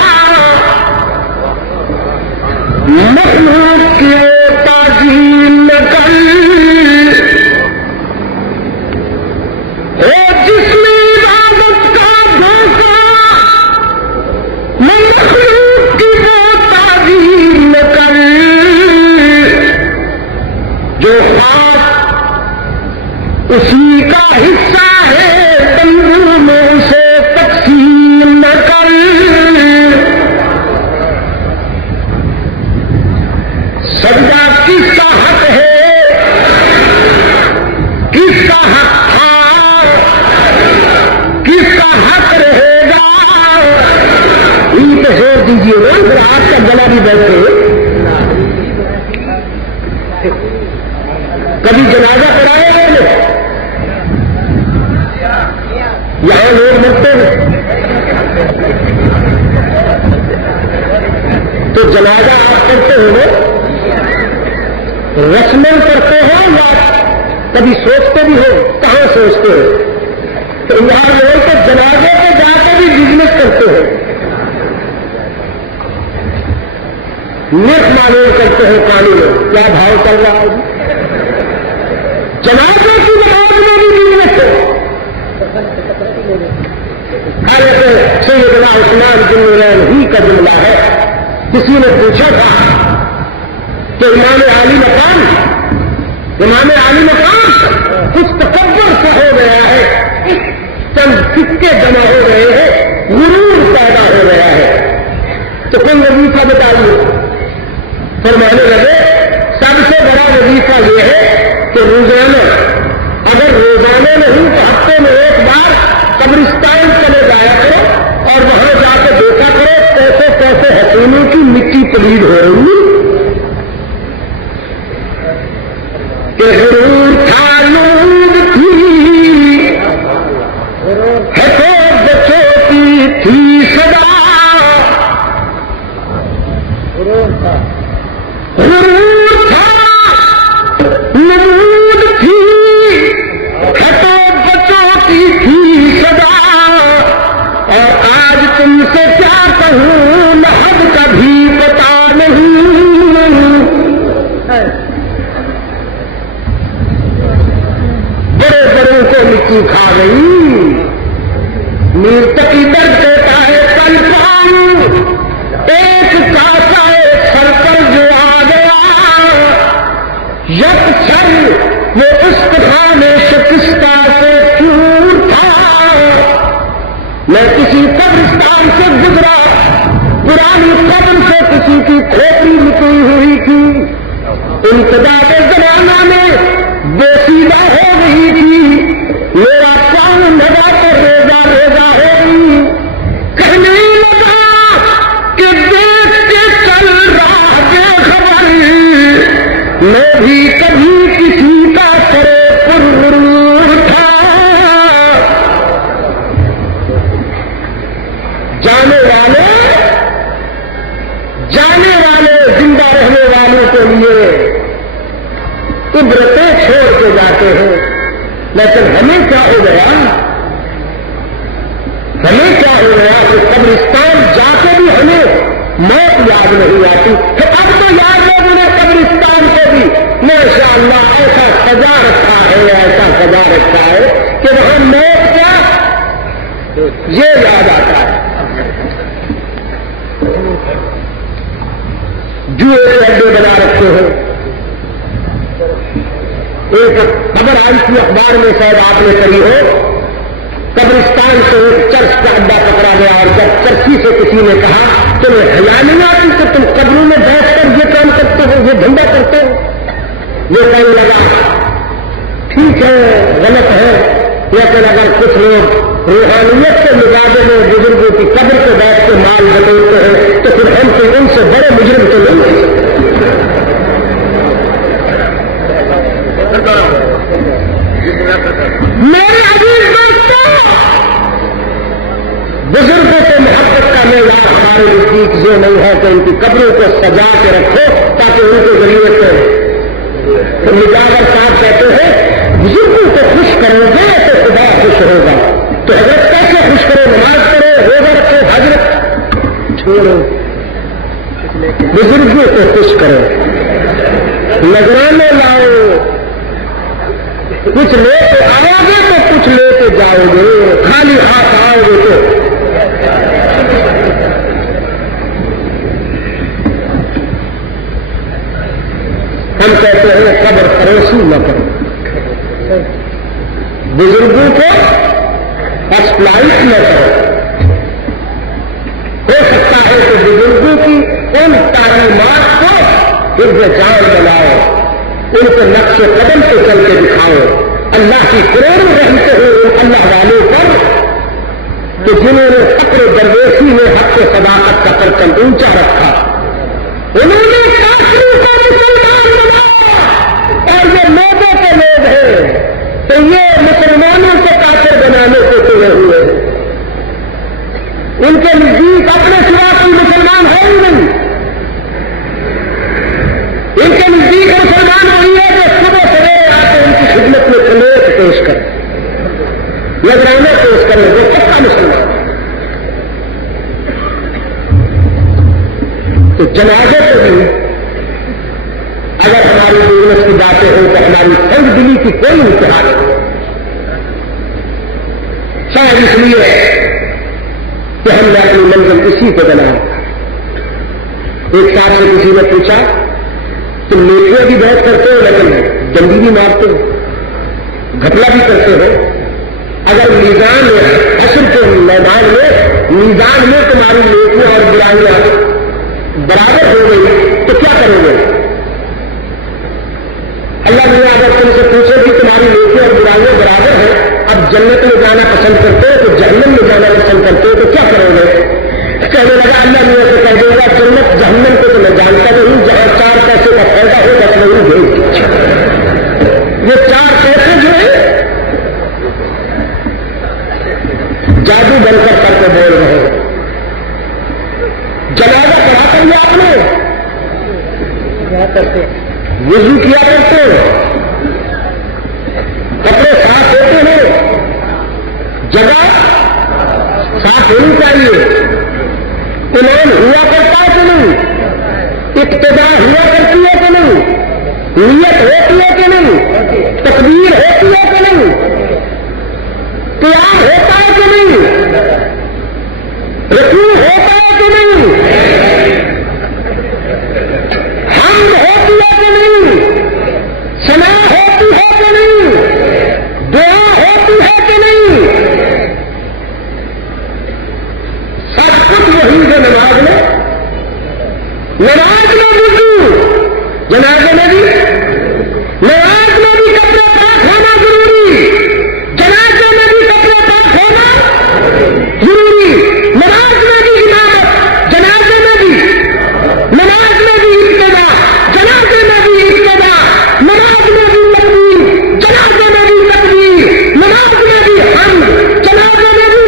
مخلوق کی وہ تعظیم نہ کر، ہو جس میں عبادت کا دھوکہ، مخلوق کی وہ تعظیم نہ کر، جو خاک اسی کا حصہ ہے بندوں میں اسے تقسیم نہ کر۔ سجدہ کس کا حق ہے، کس کا حق تھا، کس کا حق رہے گا، ان پہ زور دیجیے نا، پھر آپ کا گلا بھی بیٹھے۔ کبھی جنازہ پڑھایا ہے نے؟ یہاں لوگ مرتے ہیں تو جنازہ آپ کرتے ہو نا، رسمیں کرتے ہو یا کبھی سوچتے بھی ہو؟ کہاں سوچتے ہو؟ تو یہاں لوگ تو جنازے پہ جا کے بھی بزنس کرتے ہو، نرخ معلوم کرتے ہو پانی میں کیا بھاؤ چل رہا ہے۔ جنازے کی نماز میں بھی بزنس ہے۔ سیدنا عثمان بن نورین ہی کا جملہ ہے، کسی نے پوچھا تھا کہ امام عالی مقام کچھ تکبر سے ہو گیا ہے، چند سکے جمع ہو رہے ہیں، غرور پیدا ہو رہا ہے، تو کوئی وظیفہ بتائیے۔ فرمانے لگے سب سے بڑا وظیفہ یہ ہے کہ روزانہ، اگر روزانہ نہیں تو ہفتے میں ایک بار قبرستان چلے جایا کرو اور وہاں جا کے دیکھا کرو کیسے کیسے حسینوں کی مٹی پلید ہو رہی کہ ضرور تھا لوگ تھی ہے تو بچوں کی تھی صدا، ضرور تھا نمود تھی ہے تو بچوں کی تھی صدا، اور آج تم سے کیا کہوں لحد کبھی پتا نہیں، بڑے بڑوں کو مٹی کھا گئی، میر تقی درد دیتا ہے پل پاؤں، ایک کاسا ایک سر پر جو آ گیا، یک چھر وہ استخوان شکستہ سے چور تھا۔ میں کسی قبرستان سے گزرا، پرانی قبر سے کسی کی کھوپڑی نکلی ہوئی تھی، انتظار زمانہ میں بوسیدہ ہو گئی تھی، میرا پاؤں لگا کر ریزا ریزا ہو گئی، کہنے لگا کہ دیکھ کے چل رہا بے خبر، میں بھی کبھی کسی کا سرے پر تھا، جانے والے زندہ رہنے والوں کے لیے عبرتیں چھوڑ کے جاتے ہیں، لیکن ہمیں کیا ہو گیا، کہ قبرستان جا کے بھی ہمیں موت یاد نہیں آتی، تو اب تو یاد لوگوں نے قبرستان کو بھی ماشاءاللہ ایسا سجا رکھا ہے کہ وہاں موت کیا یہ یاد آتا ہے۔ جوئے کے اڈے بنا رکھتے ہیں، ایک خبر آئی تھی اخبار میں، شاید آپ نے پڑھی ہو، قبرستان سے ایک چرچ کا اڈا پکڑا گیا اور جب چرچی سے کسی نے کہا تمہیں حیا نہیں آتی کہ تم قبروں میں بیٹھ کر یہ کام کرتے ہو، یہ دھندا کرتے ہو؟ یہ کہنے لگا ٹھیک ہے غلط ہے، لیکن اگر کچھ لوگ روحانیت کے مقابلے میں بزرگوں کی قبر پہ بیٹھ کے مال بٹورتے ہیں تو پھر ہم سے ان سے بڑے مجرم تو نہیں ہیں۔ میرے عزیز دوستوں، بزرگوں سے محبت کا معیار ہمارے نزدیک یہ نہیں ہے کہ ان کی قبروں کو سجا کے رکھو تاکہ ان کے ذریعے سے مجاور صاحب کہتے ہیں بزرگوں کو خوش کرو گے تو خدا خوش ہوگا۔ تو حضرت کیسے خوش کرو؟ نماز کرو، روزہ رکھو، حج رکھو، چھوڑو، بزرگوں کو خوش کرو، نذرانے لاؤ، کچھ لے کے آؤ گے تو کچھ لے کے جاؤ گے، خالی ہاتھ آؤ گے تو ہم کہتے ہیں قبر فروشی نہ کرو، بزرگوں کو ایکسپلائٹ نہ کرو۔ ہو سکتا ہے کہ بزرگوں کی ان تعلیمات کو حفظ جان بناؤ، ان کے نقش قدم پہ چل کے دکھاؤ، اللہ کی کروڑوں رحمتیں ہو اللہ والوں پر کہ جنہوں نے فقر درویشی میں حق صداقت کا پرچم اونچا رکھا، انہوں نے کافروں کو مسلمان بنایا، اور یہ لوگوں کے لوگ ہیں تو یہ مسلمانوں کو کافر بنانے کو تلے ہوئے ہیں۔ ان کے نزدیک اپنے سوا کوئی مسلمان ہے ہی نہیں، ان کے نزدیک مسلمان وہی ہے جو صبح سویرے آ کے ان کی خدمت میں کلیت پیش کرے، نذرانے پیش کرے، وہ پکا مسلمان ہے۔ تو جنازے سے بھی اگر ہماری بزنس کی باتیں ہوں تو ہماری تنگ دلی کی کوئی انتہا نہیں، شاید اس لیے کہ ہم نے اپنی منزل اسی کو بنایا۔ ایک صاحب سے کسی نے پوچھا تم نیکیاں بھی بہت کرتے ہو لیکن ڈنڈی بھی مارتے ہو، گھپلا بھی کرتے ہو، اگر میزان حشر کے میدان میں تمہاری نیکیاں اور برائیاں برابر ہو گئی تو کیا کرو گے؟ اللہ نے اگر تم سے پوچھے کہ تمہاری نیکیاں اور برائیاں برابر ہیں، اب جنت میں جانا پسند کرتے ہو تو جہنم میں جانا پسند کرتے ہو تو کیا کرو گے؟ کہنے لگا اللہ نے سے کہہ دے گا جنت جہنم کو تو میں جانتا نہیں، جہاں 4 پیسے کا فائدہ ہو بس وہی بھیج دیجیے۔ یہ 4 پیسے جو ہے جادو بن کر سر کو بول رہے ہیں۔ جنازہ پڑھا کر لیا آپ نے، وضو کیا کرتے ہو، کپڑے صاف ہوتے ہیں، جگہ صاف ہونی چاہیے، امام ہوا کرتا ہے کہ نہیں، ابتدا ہوا کرتی ہے کہ نہیں، نیت ہوتی ہے کہ نہیں، تکبیر ہوتی ہے کہ نہیں، قیام ہوتا ہے کہ نہیں، رکوع ہوتا ہے کہ نہیں، حمد ہوتی ہے کہ نہیں، ثنا ہوتی ہے کہ نہیں، دعا ہوتی ہے کہ نہیں، سب کچھ وہی ہے نماز میں وضو، جنازے میں بھی، نماز میں بھی کپڑے پاک ہونا ضروری، جنازے میں بھی کپڑے پاک ہونا ضروری، نماز میں بھی امامت، جنازے میں بھی، نماز میں بھی ابتدا، جنازے میں بھی ابتدا، نماز میں بھی تکبیر، جنازے میں بھی تکبیر، نماز میں بھی حمد، جنازے میں بھی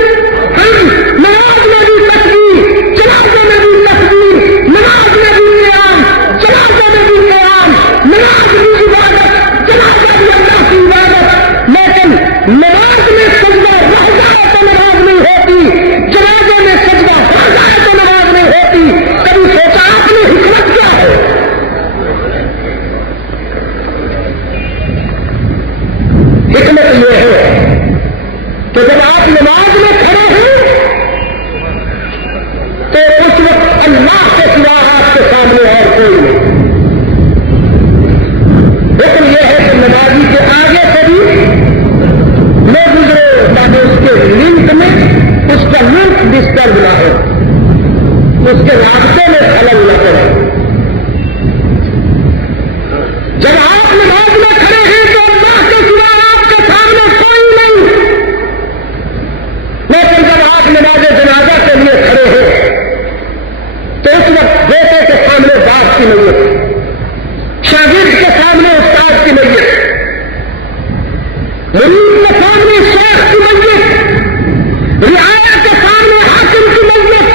حمد، نماز میں بھی تکبیر، جنازے میں بھی تکبیر، نماز میں بھی قیام، جنازے میں بھی قیام، نماز بھی عبادت، جنازہ بھی اللہ کی عبادت، لیکن نماز میں سجدہ رہ جائے تو نماز نہیں ہوتی، جنازے میں سجدہ رہ جائے تو نماز نہیں ہوتی۔ کبھی سوچا آپ نے حکمت کیا ہے؟ حکمت یہ ہے کہ جب آپ نماز میں کھڑے ہیں تو اس وقت اللہ کے سوا آپ کے سامنے اور کوئی نہیں۔ حکم یہ ہے کہ نمازی کے مرید کے سامنے شیخ کی مسجد، رعایا کے سامنے حاکم کی مسجد،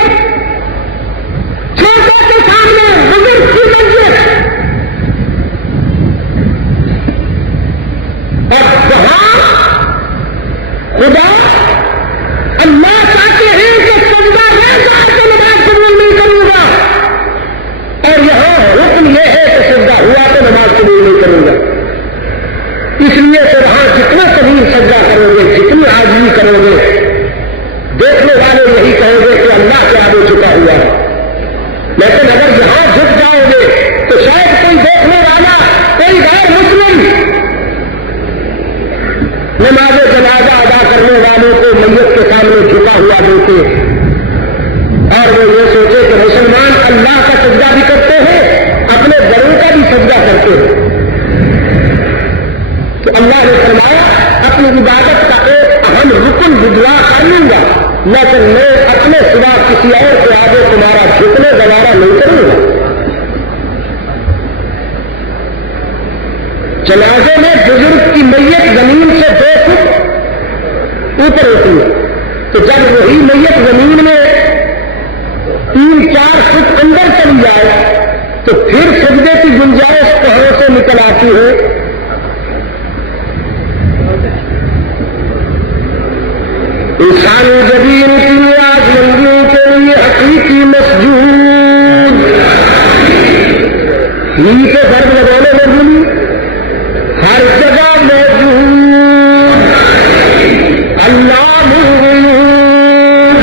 چھوٹے کے سامنے بزرگ کی مسجد، اور جہاں خدا اللہ چاہتے ہیں کہ سجدہ رہ جائے تو نماز قبول نہیں کروں گا، اور یہاں حکم یہ ہے کہ سجدہ ہوا تو نماز قبول نہیں کروں گا۔ اس لیے پھر ہاں جتنا طویل سجدہ کرو گے، جتنی عاجزی کرو گے، دیکھنے والے یہی کہیں گے کہ اللہ کے آگے جھکا ہوا ہے۔ لیکن اگر یہاں جھک جاؤ گے تو شاید کوئی دیکھنے والا، کوئی غیر مسلم نماز جنازہ ادا کرنے والوں کو میت کے سامنے جھکا ہوا دیتے اور وہ یہ سوچے کہ مسلمان اللہ کا سجدہ بھی کرتے ہیں، اپنے بڑوں کا بھی سجدہ کرتے ہیں۔ تو اللہ نے فرمایا اپنی عبادت کا ایک اہم رکن بدلا کر لوں گا، لیکن میں اپنے سوا کسی اور کے آگے تمہارا جھکنے گوارا نہیں کروں گا۔ جنازے میں بزرگ کی میت زمین سے 2 فٹ اوپر ہوتی ہے، تو جب وہی میت زمین میں 3-4 فٹ اندر چلی جائے تو پھر سجدے کی گنجائش کہاں سے نکل آتی ہے؟ انسانی جبین کی نیاز مندیوں کے لیے حقیقی مسجود ہی سے فرق لگانے میں بھولی ہر جگہ موجود اللہ موجود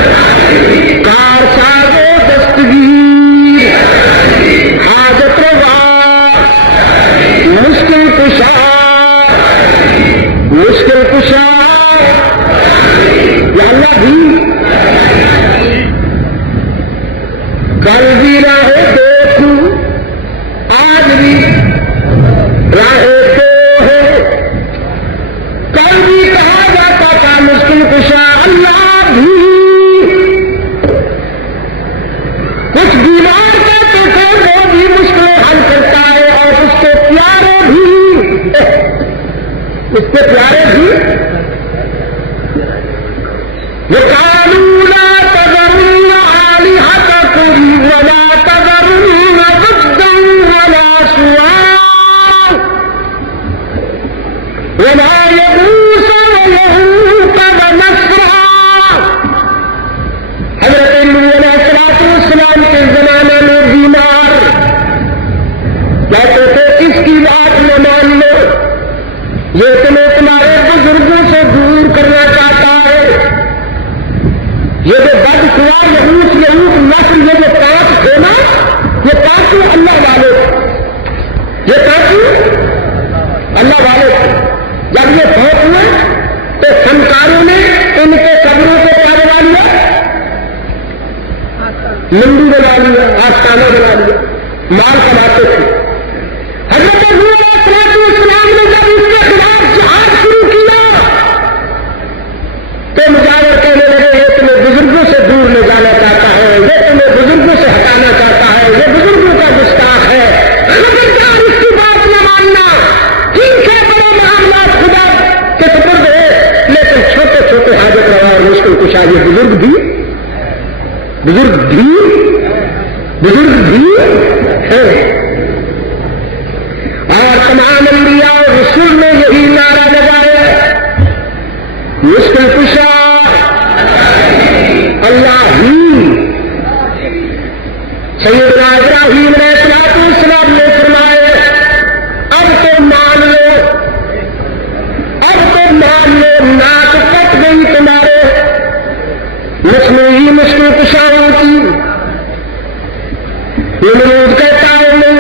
کار ساز و دستگیر حاجت روا مشکل کشا مشکل کشا اللہ بھی کل بھی راہ دیکھوں آج بھی راہ دو ہے، کل بھی کہا جاتا تھا مشکل کشا اللہ بھی، کچھ بیمار کہتے تھے وہ بھی مشکلیں حل کرتا ہے، اور اس کے پیارے بھی، اس کے پیارے بھی وَقَالُوا لَا تَذَرُنَّ آلِهَتَكُمْ وَلَا تَذَرُنَّ وَدًّا وَلَا سُوَاعًا وَلَا يَغُوثَ وَيَعُوقَ وَنَسْرًا۔ حضرت نبی علیہ السلام کے زمانے میں بیمار کہتے تھے اس کی بات نہ مان لو، یہ تمہیں تمہارے بزرگوں سے دور کرنا چاہتا ہے، یہ جو بد خدا یہود نسل، یہ جو 5 تھے نا، یہ 5 اللہ والے تھے، یہ 5 اللہ والے تھے۔ جب یہ بہت ہوئے تو فنکاروں نے ان کے قبروں کو کیا بنا لیا؟ منڈی بنا لیا، آستانہ بنا لیا، مال کماتے تھے۔ حضرت نبی علیہ السلام نے جب اس کے خلاف جہاد شروع کیا تو مجاور کہنے لگے یہ تمہیں بزرگوں سے دور لے جانا چاہتا ہے، یہ تمہیں بزرگوں سے ہٹانا چاہتا ہے، یہ بزرگوں کا گستاخ ہے، خبردار اس کی بات نہ ماننا۔ ٹھیک ہے بڑے معاملات خدا کے سپرد ہے، لیکن چھوٹے چھوٹے حاجت روا اور مشکل کشا یہ بزرگ بھی ہے۔ اور تمام انبیاء اور رسول نے یہی نعرہ لگایا، مشکل کشا اللہ ہی۔ سیدنا ابراہیم علیہ السلام نے فرمایا اب تو مان لو، ناک کٹ گئی تمہارے مصنوعی مشکل کشاؤں کی۔ یہ نمود کہتا ہے نہیں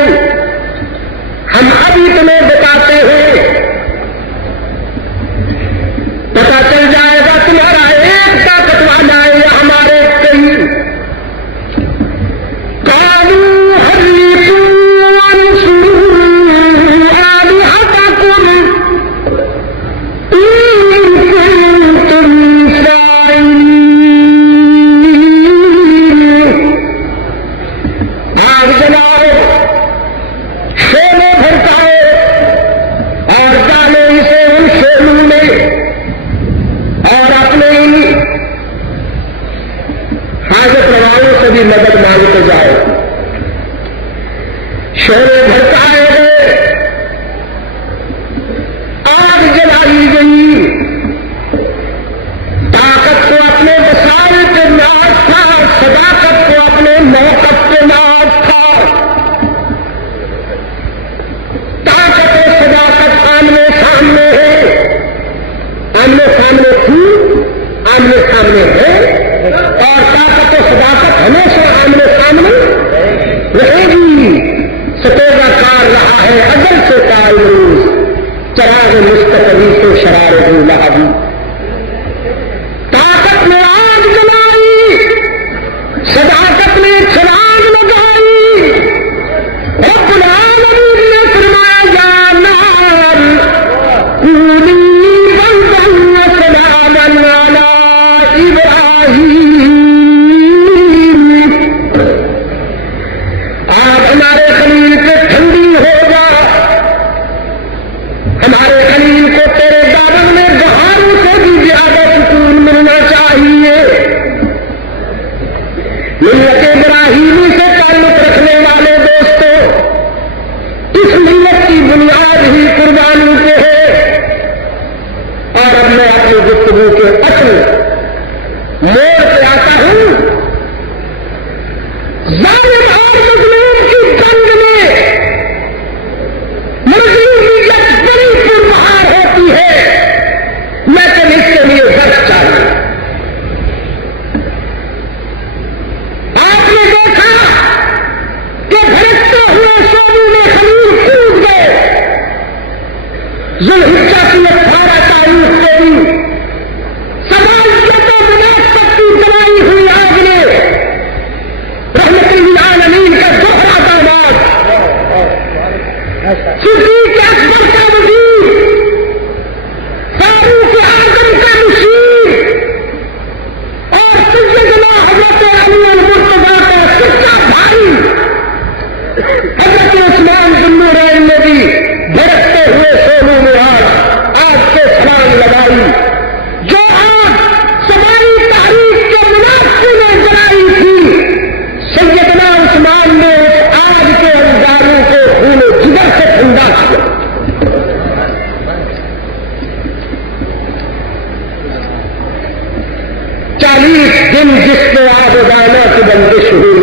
آمنے سامنے تھی، آمنے سامنے ہے، اور طاقت و صداقت ہمیشہ آمنے سامنے رہے گی۔ ستوگا کار رہا ہے ازل سے تعلق، چراغ مستقبی سے شرار لہبی۔ طاقت نے آگ جلائی، صداقت نے چراغ لگائی، رب العالمین نے فرمایا یا نار کونی بردن و سلاما علی ابراہیم۔ آج ہمارے خلیل پہ ٹھنڈی ہو جا، ہمارے خلیل کو تیرے دامن میں بہاروں سے بھی زیادہ سکون ملنا چاہیے۔ ملت ابراہیمی سے تعلق رکھنے والے دوستوں، اس ملت کی بنیاد ہی قربانی پہ ہے۔ اور اب میں اپنی گفتگو کے اصل موڑ پہ آتا ہوں۔ ظالم اور مظلوم کی جنگ میں مظلومیت بڑی پرمہار ہوتی ہے، لیکن اس کے لیے وقت چاہیے۔ آپ نے دیکھا کہ بھڑکتے ہوئے سونی میں خلیل کود گئے، ذوالحجہ کی 18 تاریخ کے دن صبائیت و منافقت کی جلائی ہوئی آگ نے رحمت للعالمین کا دوہرا داماد صدیق اکبر کا وزیر، فاروق اعظم کا مشیر، اور سیدنا حضرت علی المرتضیٰ کا سچا بھائی حضرت عثمان ذو النورین نے بھی بھڑکتے ہوئے سونوں میں آگ سے چھلانگ لگائی۔ جو آگ سماجی تحریک کے منافقوں نے جلائی تھی، سیدنا عثمان نے اس آگ کے انگاروں کو خون و جگر سے ٹھنڈا کیا۔ 40 دن جس میں آبادانہ کی بندش ہوئی،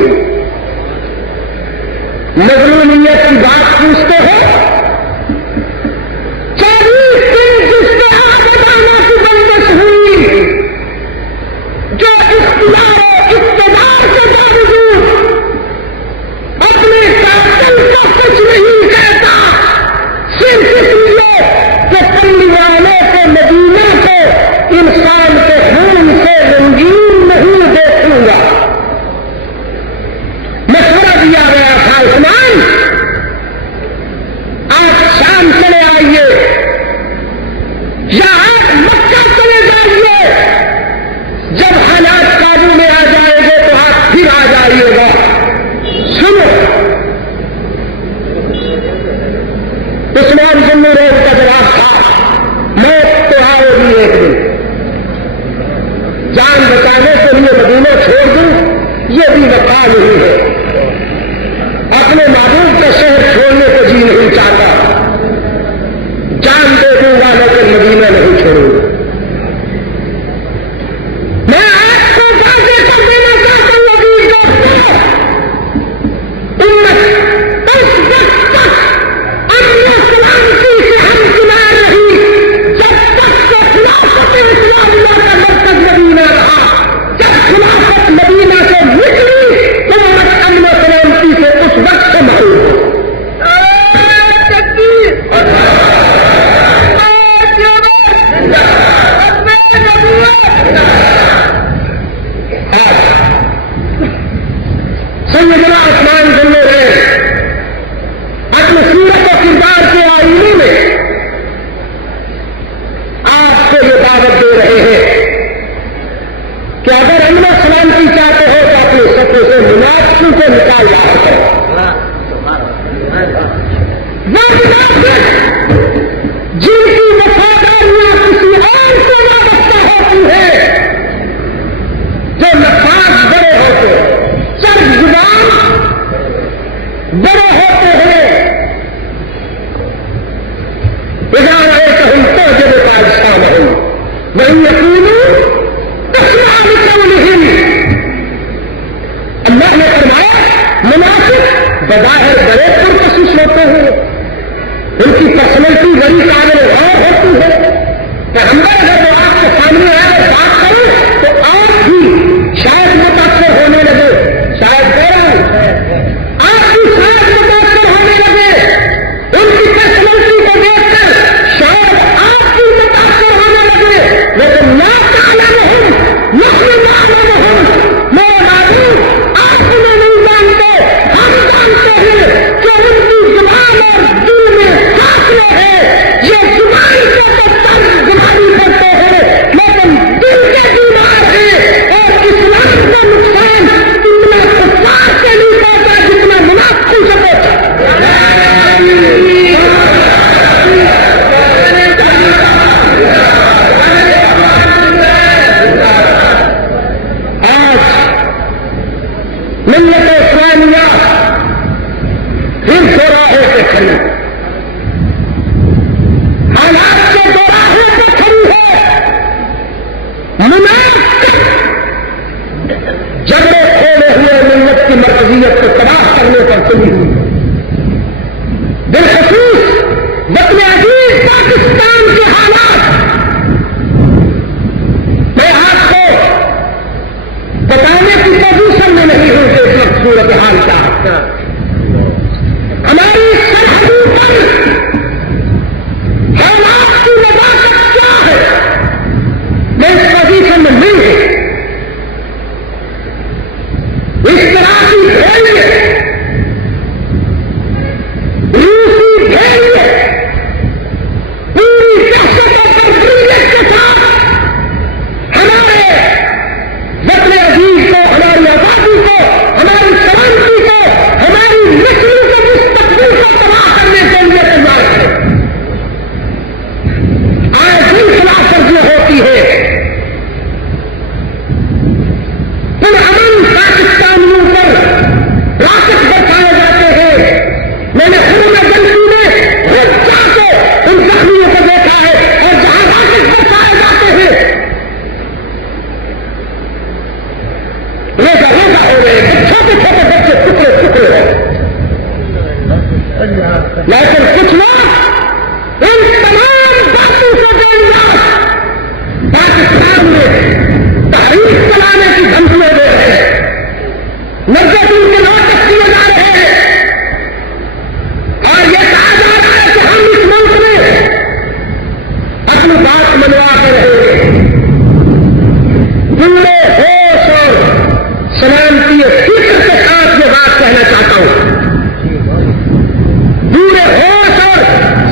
مظلومیت کی بات پوچھتے ہو، 40 دن جس میں آبادانہ کی بندش ہوئی، جو اختیار و اقتدار کے باوجود اپنے قاتل کا کچھ نہیں کہتا، صرف اس لیے کہ پنڈی والوں کو مدینہ کو انسان کے خون سے رنگین نہیں دیکھوں گا۔ مشورہ دیا گیا تھا عثمان آپ شام چلے آئیے یا آپ مکہ چلے جائیے، جب حالات قابو میں آ جائیں گے تو آپ پھر آ جائیے گا۔ سنو عثمان ذو النورین کا جواب تھا، موت تو آئے گی ایک دن، جان بچانے کے لیے مدینہ چھوڑ دوں یہ بھی وفا نہیں ہے، اپنے محبوب کا شہر چھوڑنے کو جی نہیں چاہتا، جان دے دوں گا لیکن مدینہ نہیں چھوڑوں گا۔ میں آپ کو واضح کر دینا چاہتا ہوں عزیز دوستوں، امت اس وقت تک امن و سلامتی سے ہمکنار رہی جب تک کہ خلافت اسلامیہ کا مرکز مدینہ رہا۔ جب خلافت مدینہ سے نکلی امت امن و سلامتی سے اس وقت سے محروم ہو۔ سیدنا عثمان ذو النورین اپنی سیرت و کردار کے آئینے میں آپ کو یہ دعوت دے رہے ہیں کہ اگر امن و سلامتی چاہتے ہو تو اپنے سطح سے منافقوں کو نکال لایا کرو۔ وہ منافق جن کی وفاداریاں کسی اور کو وابستہ ہوتی ہے، جو نفاذ بڑے ہوتے ہیں، چرب زبان بڑے ہوتے ہیں، اذا رأيتهم تعجب أجسامهم وإن يكونوا تسمع لقولهم۔ اللہ نے فرمایا منافق بظاہر بڑے پرکشش ہوتے ہیں، ان کی پرسنالٹی بڑی قابل غور ہوتی ہے، پیغمبر ہے ہوتی ہے. پرامن پاکستانیوں پر راکٹ برسائے جاتے ہیں. میں نے خود میں غلطی میں خود جا کے ان زخمیوں کو دیکھا ہے اور جہاں راکٹ برسائے جاتے ہیں روزہ روزہ ہو رہے ہیں. چھوٹے چھوٹے بچے ٹکڑے ٹکڑے ہیں. لیکن کچھ لوگ ان تمام باتوں سے بےنیاز پاکستان میں تحریک چلانے کی دھمکیاں دے رہے ہیں. 90 دن کے نوٹس کیے جا رہے ہیں اور یہ کہا جا رہا ہے کہ ہم اس ملک میں اپنی بات منوا کے رہیں گے. پورے ہوش اور سلامتی فکر کے ساتھ یہ بات کہنا چاہتا ہوں. پورے ہوش اور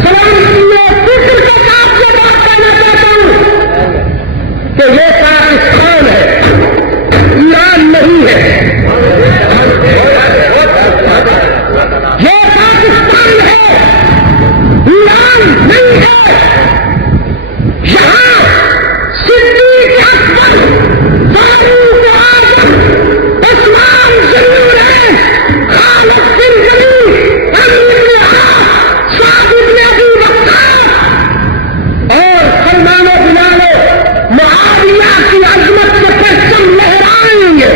سلامتی فکر کے ساتھ یہ بات کہنا چاہتا ہوں کہ یہ پاکستان ہے, ایران نہیں ہے. یہ پاکستان ہے, ایران نہیں ہے. یہاں صدیق اکبر, فاروق اعظم, عثمان ذوالنورین, خالد بن ولید, عمرو بن العاص, سعد بن ابی وقاص اور سلمان و بلال معاویہ کی عظمت سے پرچم لہرائیں گے.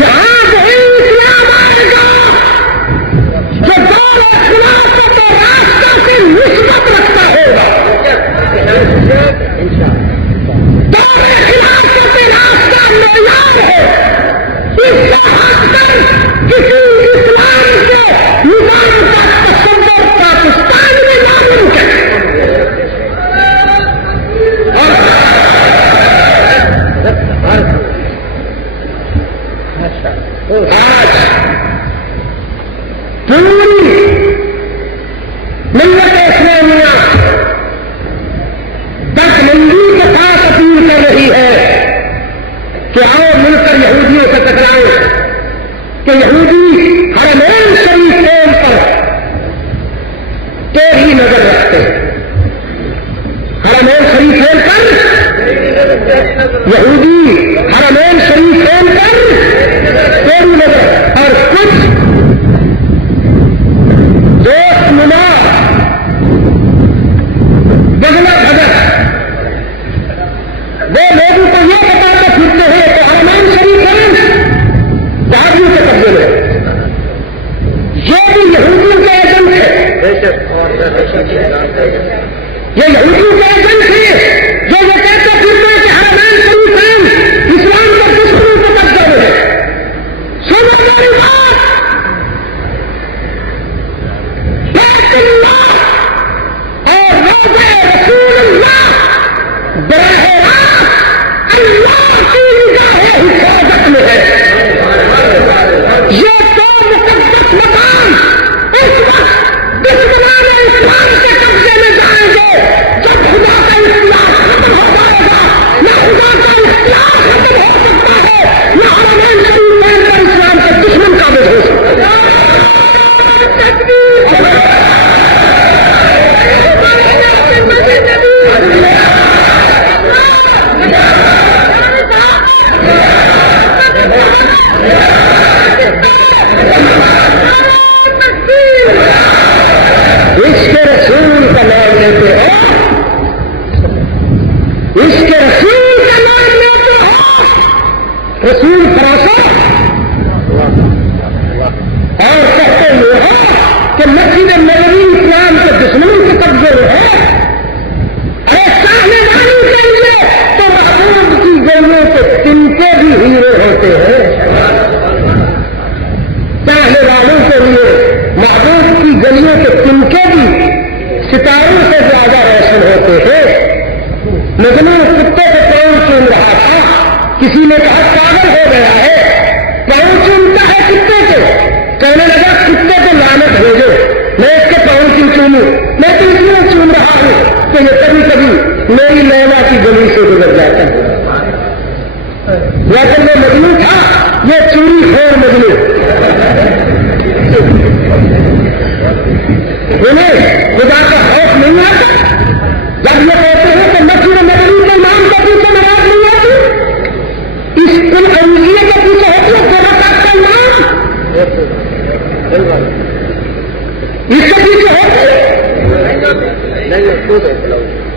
یہاں وہی اسلام آئے گا جو دور خلافت و راستہ سے نسبت رکھتا ہوگا. دور خلافت راستہ معیار ہے. اس کا حق پر کسی اسلام کے نظام کا تصور پاکستان میں ناممکن ہے. آج پوری ملت اسلامیہ دستمندی کے ساتھ اپیل کر رہی ہے کہ آؤ مل کر یہودیوں سے ٹکراؤ کہ یہودی حرمین شریفین پر ٹیڑھی نظر رکھتے ہیں. حرمین شریفین پر یہودی حرمین شریفین پر ٹیڑھی نظر اور کچھ دوست نما بغلا بھگت وہ لوگوں کو یہ بتاتے پھرتے ہیں کہ حرمین شریفین دادیوں کے قبضے میں. یہ بھی یہودیوں کے ایجنٹ ہے. یہ یہودیوں کے ایجنٹ ہے جو یہ کہتے پھرتے ہیں کہ حرمین شریفین اسلام کے دشمنوں کے قبضے میں ہے. سنو میری بات, بیت اللہ اور روضہ رسول اللہ براہ راست اللہ کی نگاہ حفاظت میں ہے. یہ دو مقدس مقام اس وقت دشمنان اسلام کے قبضے میں جائیں گے جب خدا کا اختیار ختم ہو جائے گا. نہ خدا کا اختیار ختم ہو سکتا ہے, نہ حرمین شریفین پر اسلام کے دشمن قابض ہو سکتا ہے. اس کے رسول کا نام لیتے ہو, اس کے رسول کا نام لیتے ہو, رسول فراست اور کہتے یہ ہو کہ مسجد نبوی اسلام کے دشمنوں کے قبضے میں ہے. ارے چاہنے والوں کے لیے تو محبوب کی گلیوں کے تنکے بھی ہیرے ہوتے ہیں. چاہنے والوں کے لیے محبوب کی گلیوں کے تنکے بھی ستاروں سے زیادہ روشن ہوتے ہیں. مجنون کتے کو پاؤں چوم رہا تھا, کسی نے کہا پاگل ہو گیا ہے, پاؤں چومتا ہے کتے کو. کہنے لگا کتے کو لعنت بھیجو, میں اس کے پاؤں کیوں چوموں, میں تو اس لیے چوم رہا ہوں کہ یہ کبھی کبھی میری لیلا کی گلی سے گزر جاتا ہے. لیکن وہ مجنون تھا، یہ چوری خور مجنون. انہیں خدا کا خوف نہیں آتا جب یہ کہتے ہیں کہ مسجد نبوی کے نام کے پیچھے نماز نہیں آتی، اس ان قریضیے کے پیچھے ہوتی ہے خدا کا نام، اس کے پیچھے ہوتے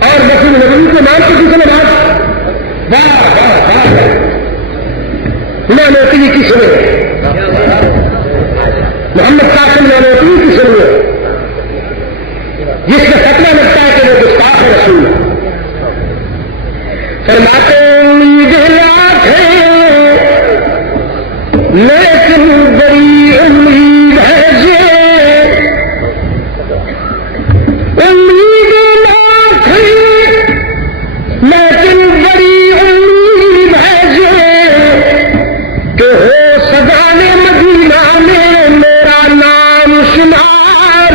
اور مسجد نبوی کے نام کے پیچھے نماز. نانوتی کی سنو، محمد قاسم نانوتی کی سنو، جس میں فتویٰ لگتا ہے کہ وہ گستاخ رسول. فرماتے امید لاکھ ہے لیکن بڑی امید ہے یہ، امید لاکھ ہے لیکن بڑی امید ہے یہ کہ ہو سجانے مدینہ میں میرا نام شمار.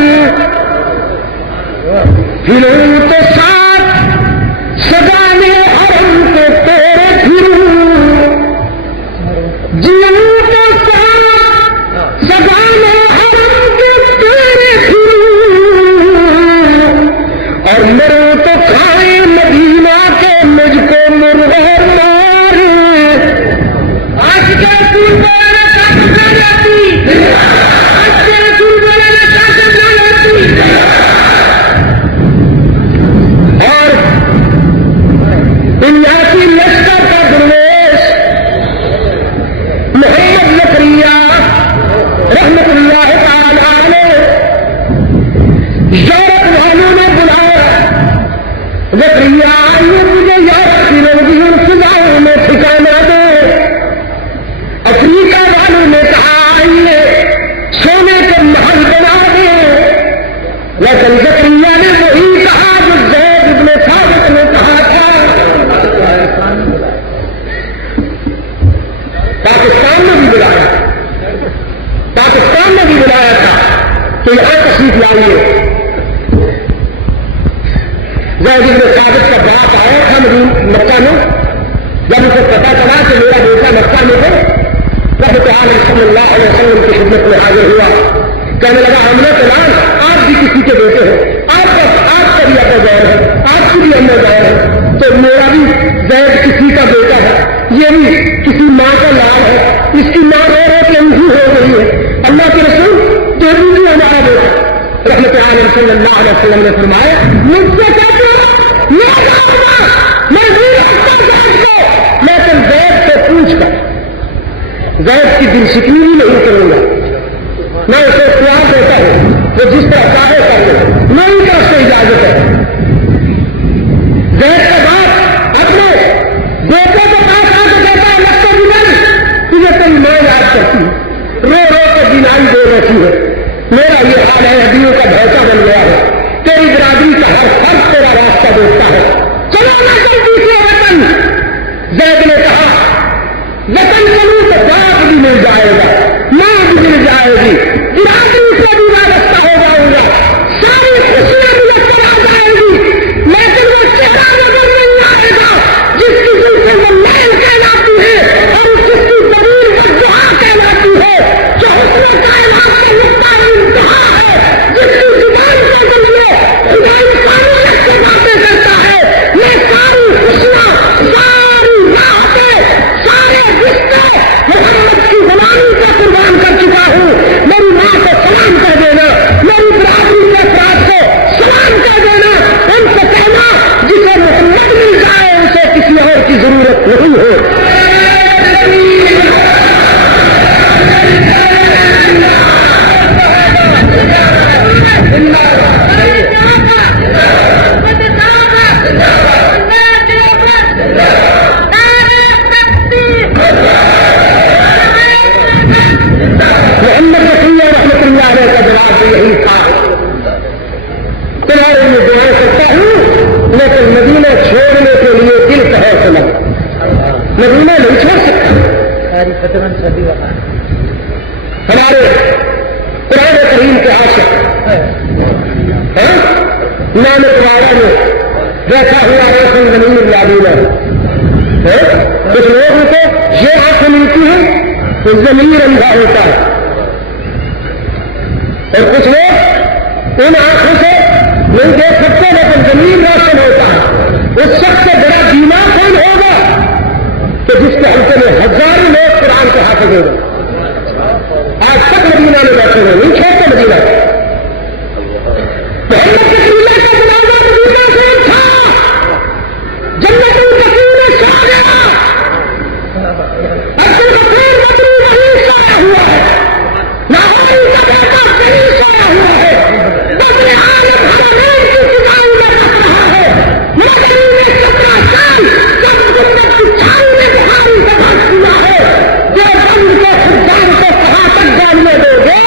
پھروں تو ساتھ سجانے حرم کے تیرے پھروں، جیوں تو ساتھ سجانے حرم کے تیرے پھروں، اور مروں تو کھائے مدینہ کے مجھ کو مرغے مار. آج کے رسول بولانا کافر نہ جاتی، آج کے رسول بولانا کافر نہ جاتی. اور انیاسی لشکر کا درویش محمد زکریا رحمت اللہ تعالی علیہ یورپ والوں نے بلایا، زکریا آئیے مجھے یورپ کی روزیوں فضاؤں میں ٹھکانا دے. افریقہ والوں نے کہا آئیے سونے کے محل بنا دے، لیکن زکریا نے وہی کہا جو زید ابن ثابت نے کہا تھا. پاکستان میں بھی بلایا، پاکستان میں بھی بلایا تھا کہ یہاں تشریف لائیے. زید ابن ثابت کا باپ آیا تھا مکہ میں، جب اسے پتا چلا کہ میرا بیٹا مکہ میں ہے، رب تعالی صلی اللہ علیہ وسلم کی خدمت میں حاضر ہوا. کہنے لگا ہم نے فلان آپ بھی کسی کے بیٹے ہو، آپ کا بھی ابا غیر ہے، آپ کی بھی اما غیر ہے، تو میرا بھی زید کسی کا بیٹا ہے، یہ بھی کسی ماں کا لال ہے، اس کی ماں رو رو کے اندھی ہو گئی ہے. اللہ کے رسول تو بھی ہمارا بیٹا. رحمت عالم صلی اللہ علیہ وسلم نے فرمایا مجھ سے کہتے ہیں میں جاؤں گا، میں نہیں رکھتا زید کو، لیکن زید سے پوچھ کر زید کی دل شکنی بھی نہیں کروں گا. میں اسے اختیار دیتا ہوں وہ جس طرح چاہے کر لے، میری طرف سے اجازت ہے. زید کا باپ اپنے بیٹے کے پاس آ کے کہتا ہے لگتا بھی تجھے تیری ماں یاد کرتی ہے، رو رو کے دینائی دے رہتی ہے، میرا یہ حال ہے، ہڈیوں کا ڈھانچہ بن گیا ہے، تیری برادری کا ہر فرد تیرا راستہ دیکھتا ہے، چلو میں جلدی سے وطن. زید نے کہا وطن چلوں تو باپ بھی مل جائے گا، ماں بھی مل جائے گی، برادری سے بھی وابستہ ہو جاؤں گا، ساری خوشیاں بھی کر آ جائے گی، لیکن وہ چہرہ نظر نہیں آئے گا جس کسی سے وہ میل کہلاتی ہے اور جس کی زمین پر دعا کہلاتی ہے، جو حسن کائنات کا نقطہ انتہا ہے، جس کی زبان کا ذریعے خدائی قانون سے باتیں کرتا ہے. میں ساری خوشیاں، ساری راحتیں، سارے رشتے محمد کی غلامی کو قربان کر چکا ہوں. میری ماں کو سلام کر دینا، میری برادری کے افراد کو سلام کر دینا، ان سے کہنا جسے محمد مل جائے اسے کسی اور کی ضرورت نہیں ہو. محمد رسول رحمت اللہ علیہ کا جواب یہی تھا تمہارے لیے دعا کرتا ہوں، لیکن مدینہ چھوڑنے کے لیے دل کہے سنا، مدینہ نہیں چھوڑ سکتا. ہمارے قرآن کریم کے عاشق نام تمہارا میں بیٹھا ہوا ہے کچھ لوگوں کو یہ آنکھیں ملتی ہیں تو زمین اندھا ہوتا ہے، اور کچھ لوگ ان آنکھوں سے نہیں دیکھ سکتے لیکن زمین روشن ہوتا ہے۔ اس سب سے بڑا بیمار کون ہوگا کہ جس کے حلقے میں ہزاروں لوگ قرآن کے حافظ ہو گئے، آج تک مدینہ میں بیٹھے ہوئے نہیں چھوڑتے مدینہ سے۔ محمد رسول اللہ کا جنازہ مدینہ سے اٹھا، جنت البقیع میں چھا گیا، عبد الغفور بدری وہیں سویا ہوا ہے، لاہوری کا بیٹا وہیں سویا ہوا ہے، بدر عالم حرمین کی فضاؤں میں رکھ رہا ہے، مدنی نے 17 سال جب جنت کی چھاؤں میں بہاری سے بھاگ دیا ہے، جو بند کے خدام کو کہاں تک گالیاں دو گے؟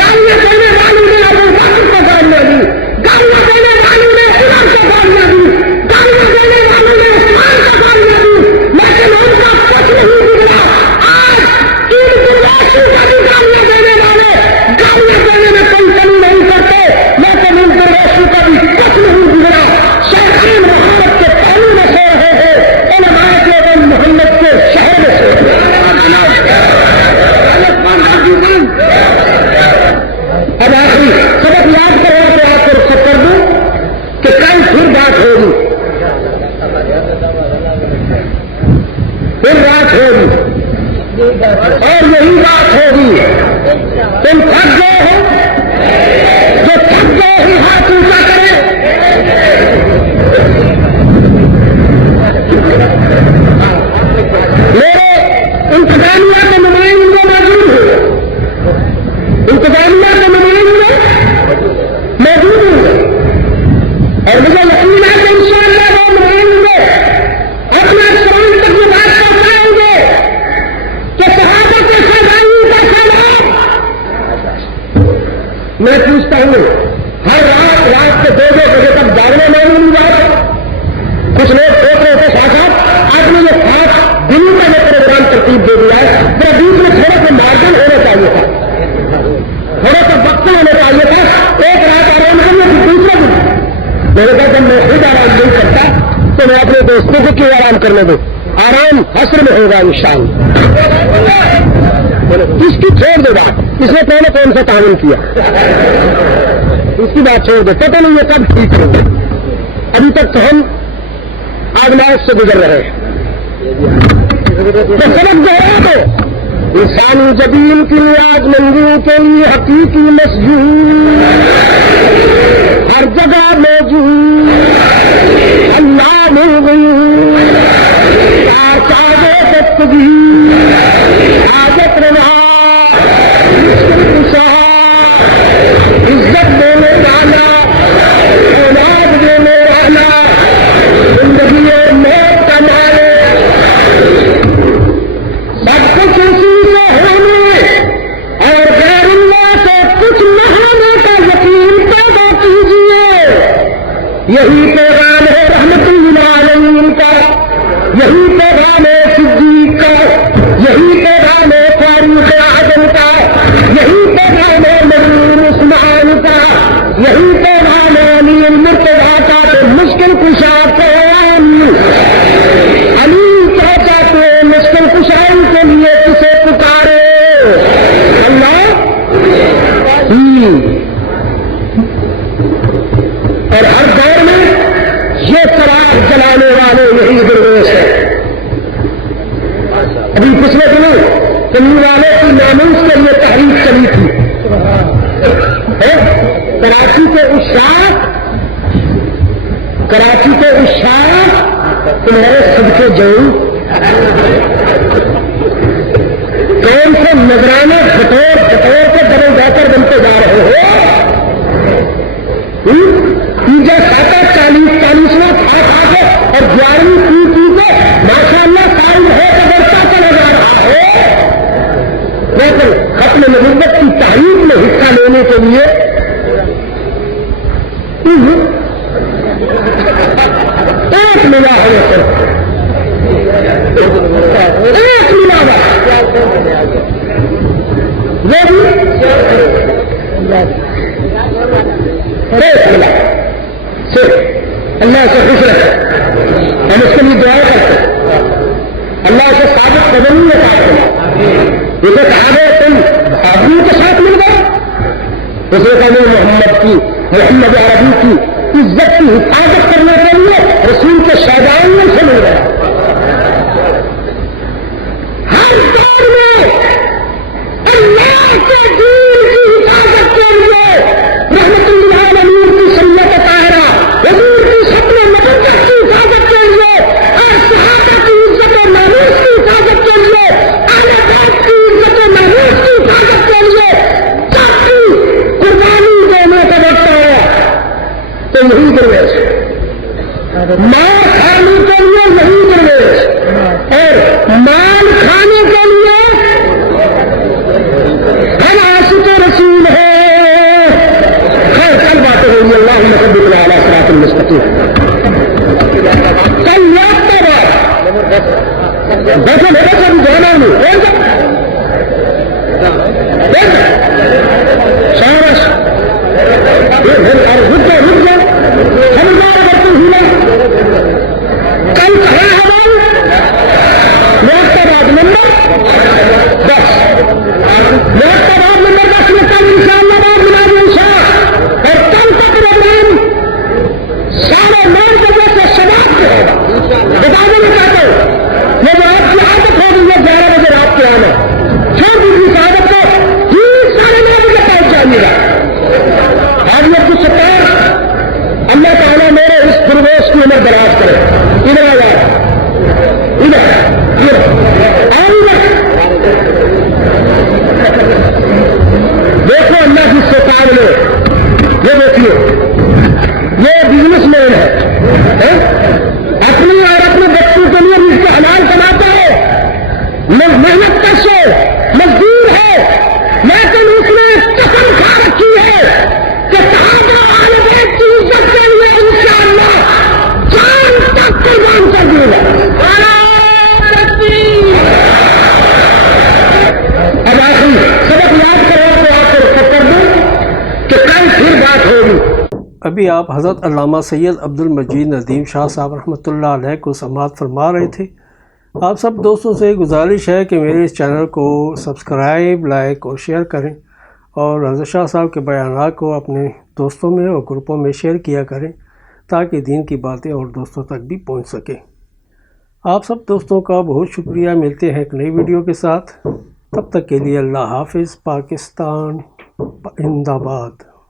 گالیاں دینے والوں نے ابو بکر کو گالیاں دی، گالیاں دینے والوں نے عمر کو گالیاں دی، گالیاں دینے والوں نے عثمان کو گالیاں دی، لیکن ان کا کچھ نہیں بگڑا۔ آج تین قریشی بڑی گالیاں دینے والے گالیاں دینے میں کوئی کمی نہیں کرتے، لیکن ان قریشی کا بھی کچھ نہیں بگڑا۔ شیخین محمد کے پہلو میں سو رہے ہیں، علماء دیوبند محمد کے شہر میں سو رہے ہیں۔ اب آخری سبق یاد کریں کہ آپ کو رخصت کر دوں کہ کل پھر بات ہوگی، پھر بات ہوگی اور یہی بات ہوگی۔ تم تھک گئے ہو، جو تھک گئے ہی ہاتھ اونچا کریں۔ میرے انتظامیہ کے نمائندے موجود ہیں، انتظامیہ کے نمائندے موجود ہیں، اور مجھے یقین ہے کہ انشاءاللہ وہ نمائندے اپنے سوال تک یہ بات پہنچائیں گے کہ صحابہ کے فضائل کا سلام۔ میں پوچھتا ہوں ہر رات کے 2 بجے تک جاگنے میں نہیں جاتا۔ کچھ لوگ سوچ رہے تھے صاحب آپ نے یہ 5 دنوں کا یہ پروگرام ترتیب دے دیا ہے، میرے بیچ میں تھوڑا سا مارجن ہونا چاہیے تھا، تھوڑا سا وقت ہونا چاہیے تھا، ایک رات آرام کرنا پھر دوسرے دن۔ میرے کہا جب میں خود آرام نہیں کرتا تو میں اپنے دوستوں کو کیوں آرام کرنے دوں؟ آرام حشر میں ہوگا انشاءاللہ۔ اس کی چھوڑ دے بات، اس نے پہلے کون سا تعاون کیا، اس کی بات چھوڑ دے، پتہ نہیں یہ کب ٹھیک ہوگا۔ ابھی تک تو ہم آزمائش سے گزر رہے ہیں۔ تو سبق دوہرا دو، انسانی جبین کی آج منگیوں کے لیے حقیقی مسجود ہر جگہ موجود، اللہ موجود، دستگی حاجت روا عزت دینے والا، اولاد دینے والا، زندگی اور موت کا مالک، سب کچھ اسی سے ہونے اور غیر اللہ سے کچھ نہ ہونے کا یقین پیدا کیجیے۔ یہی پیغام ہے رحمت للعالمین کا، یہی پیغام ہے صدیق کا، یہی پیغام ہے فاروق اعظم کا، یہی پیغام ہے مظلوم عثمان کا، یہی پیغام ہے علی المرتضیٰ کا۔ تو مشکل کشا کون علی کہتا تو مشکل کشائی کے لیے کسے پکارے؟ اللہ۔ اور ہر دور میں یہ چراغ جلانے والے یہی درویش ہیں۔ ابھی پچھلے دنوں سننے والے کی ناموس کے لیے تحریک چلی تھی، کراچی کے اشاعت تمہارے صدقے جاؤں کون سے نذرانے بٹور کے ڈبل ڈاکر بنتے جا رہے ہو؟ تیجے 40واں کھا کے اور 11ویں پی کے ماشاء اللہ سال ہو کے بڑھتا چلا جا رہا ہے، لیکن ختم نبوت کی تحریک میں حصہ لینے کے لیے ایک ملا ہے، صرف ایک ملا وہ بھی ایک ملا صرف اللہ سے خوش رہے، ہم اس کے لیے دعا کرتے ہیں، اللہ نہیں ہے اسے کہا گیا تم بہادری کے ساتھ مل گئے. اسے کہا محمد عربی کی عزت کی حفاظت کرنے کے لیے رسول کے شہدائیوں سے مل گیا. ہر دور میں اللہ کے دین کی حفاظت کے لیے رحمت اللہ علیہ کی سنت طاہرہ حضور کی شکل مقدس کی حفاظت کے لیے اور صحابہ کی عزت و ناموس کی حفاظت کے لیے اہل بیت کی عزت و ناموس کی حفاظت کے لیے جب قربانی دینے کا وقت آیا تو یہی درویش ماں کھانے کے لیے یہی درویش اور مال کھانے کے لیے ہم عاشق رسول ہیں. خیر کل باتیں ہوئی اللہ مقدس علی صراط المستقیم. کل یاد کے بعد بیٹھے میرے سے بھی جانا نہیں شہرش رک جائے ہمارا کرتے ہوئے کل کھڑا ہے ووٹ کے بعد نمبر 10 ووٹ کے بعد نمبر 10 میں کل ان شاء اللہ بعد ملازم شاہ اور کل کا پروگرام 9:30 بجے سے سماپت ہوگا. بتانے میں چاہتا ہوں یہ جو آپ کی عادت ہوگی یہ 11 بجے رات کے آنا پھر دوسری عادت کو 9:30 بجے پہنچ جائیے گا. آج یہ کچھ اللہ تعالیٰ میرے اس پرویش کی عمر دراز کرے. ادھر آ جائے دیکھو اللہ جس سے کام لے یہ دیکھیے یہ بزنس مین ہے اپنی اور اپنے بچوں کے لیے اس کے حلال کماتا ہے محنت کش ہے مزدور ہے لیکن اس نے قسم کھا رکھی ہے کہ صحابہ اہل بیت کی عزت کے لیے انشاءاللہ جان تک قربان کر دے گا. اب آخری سبق یاد کرو تو آپ کو رخصت کر دوں کہ کل پھر بات ہوگی. ابھی آپ حضرت علامہ سید عبد المجید ندیم شاہ صاحب رحمۃ اللہ علیہ کو سماعت فرما رہے تھے. آپ سب دوستوں سے گزارش ہے کہ میرے اس چینل کو سبسکرائب لائک اور شیئر کریں اور حضرت شاہ صاحب کے بیانات کو اپنے دوستوں میں اور گروپوں میں شیئر کیا کریں تاکہ دین کی باتیں اور دوستوں تک بھی پہنچ سکیں. آپ سب دوستوں کا بہت شکریہ. ملتے ہیں ایک نئی ویڈیو کے ساتھ. تب تک کے لیے اللہ حافظ. پاکستان زندہ باد.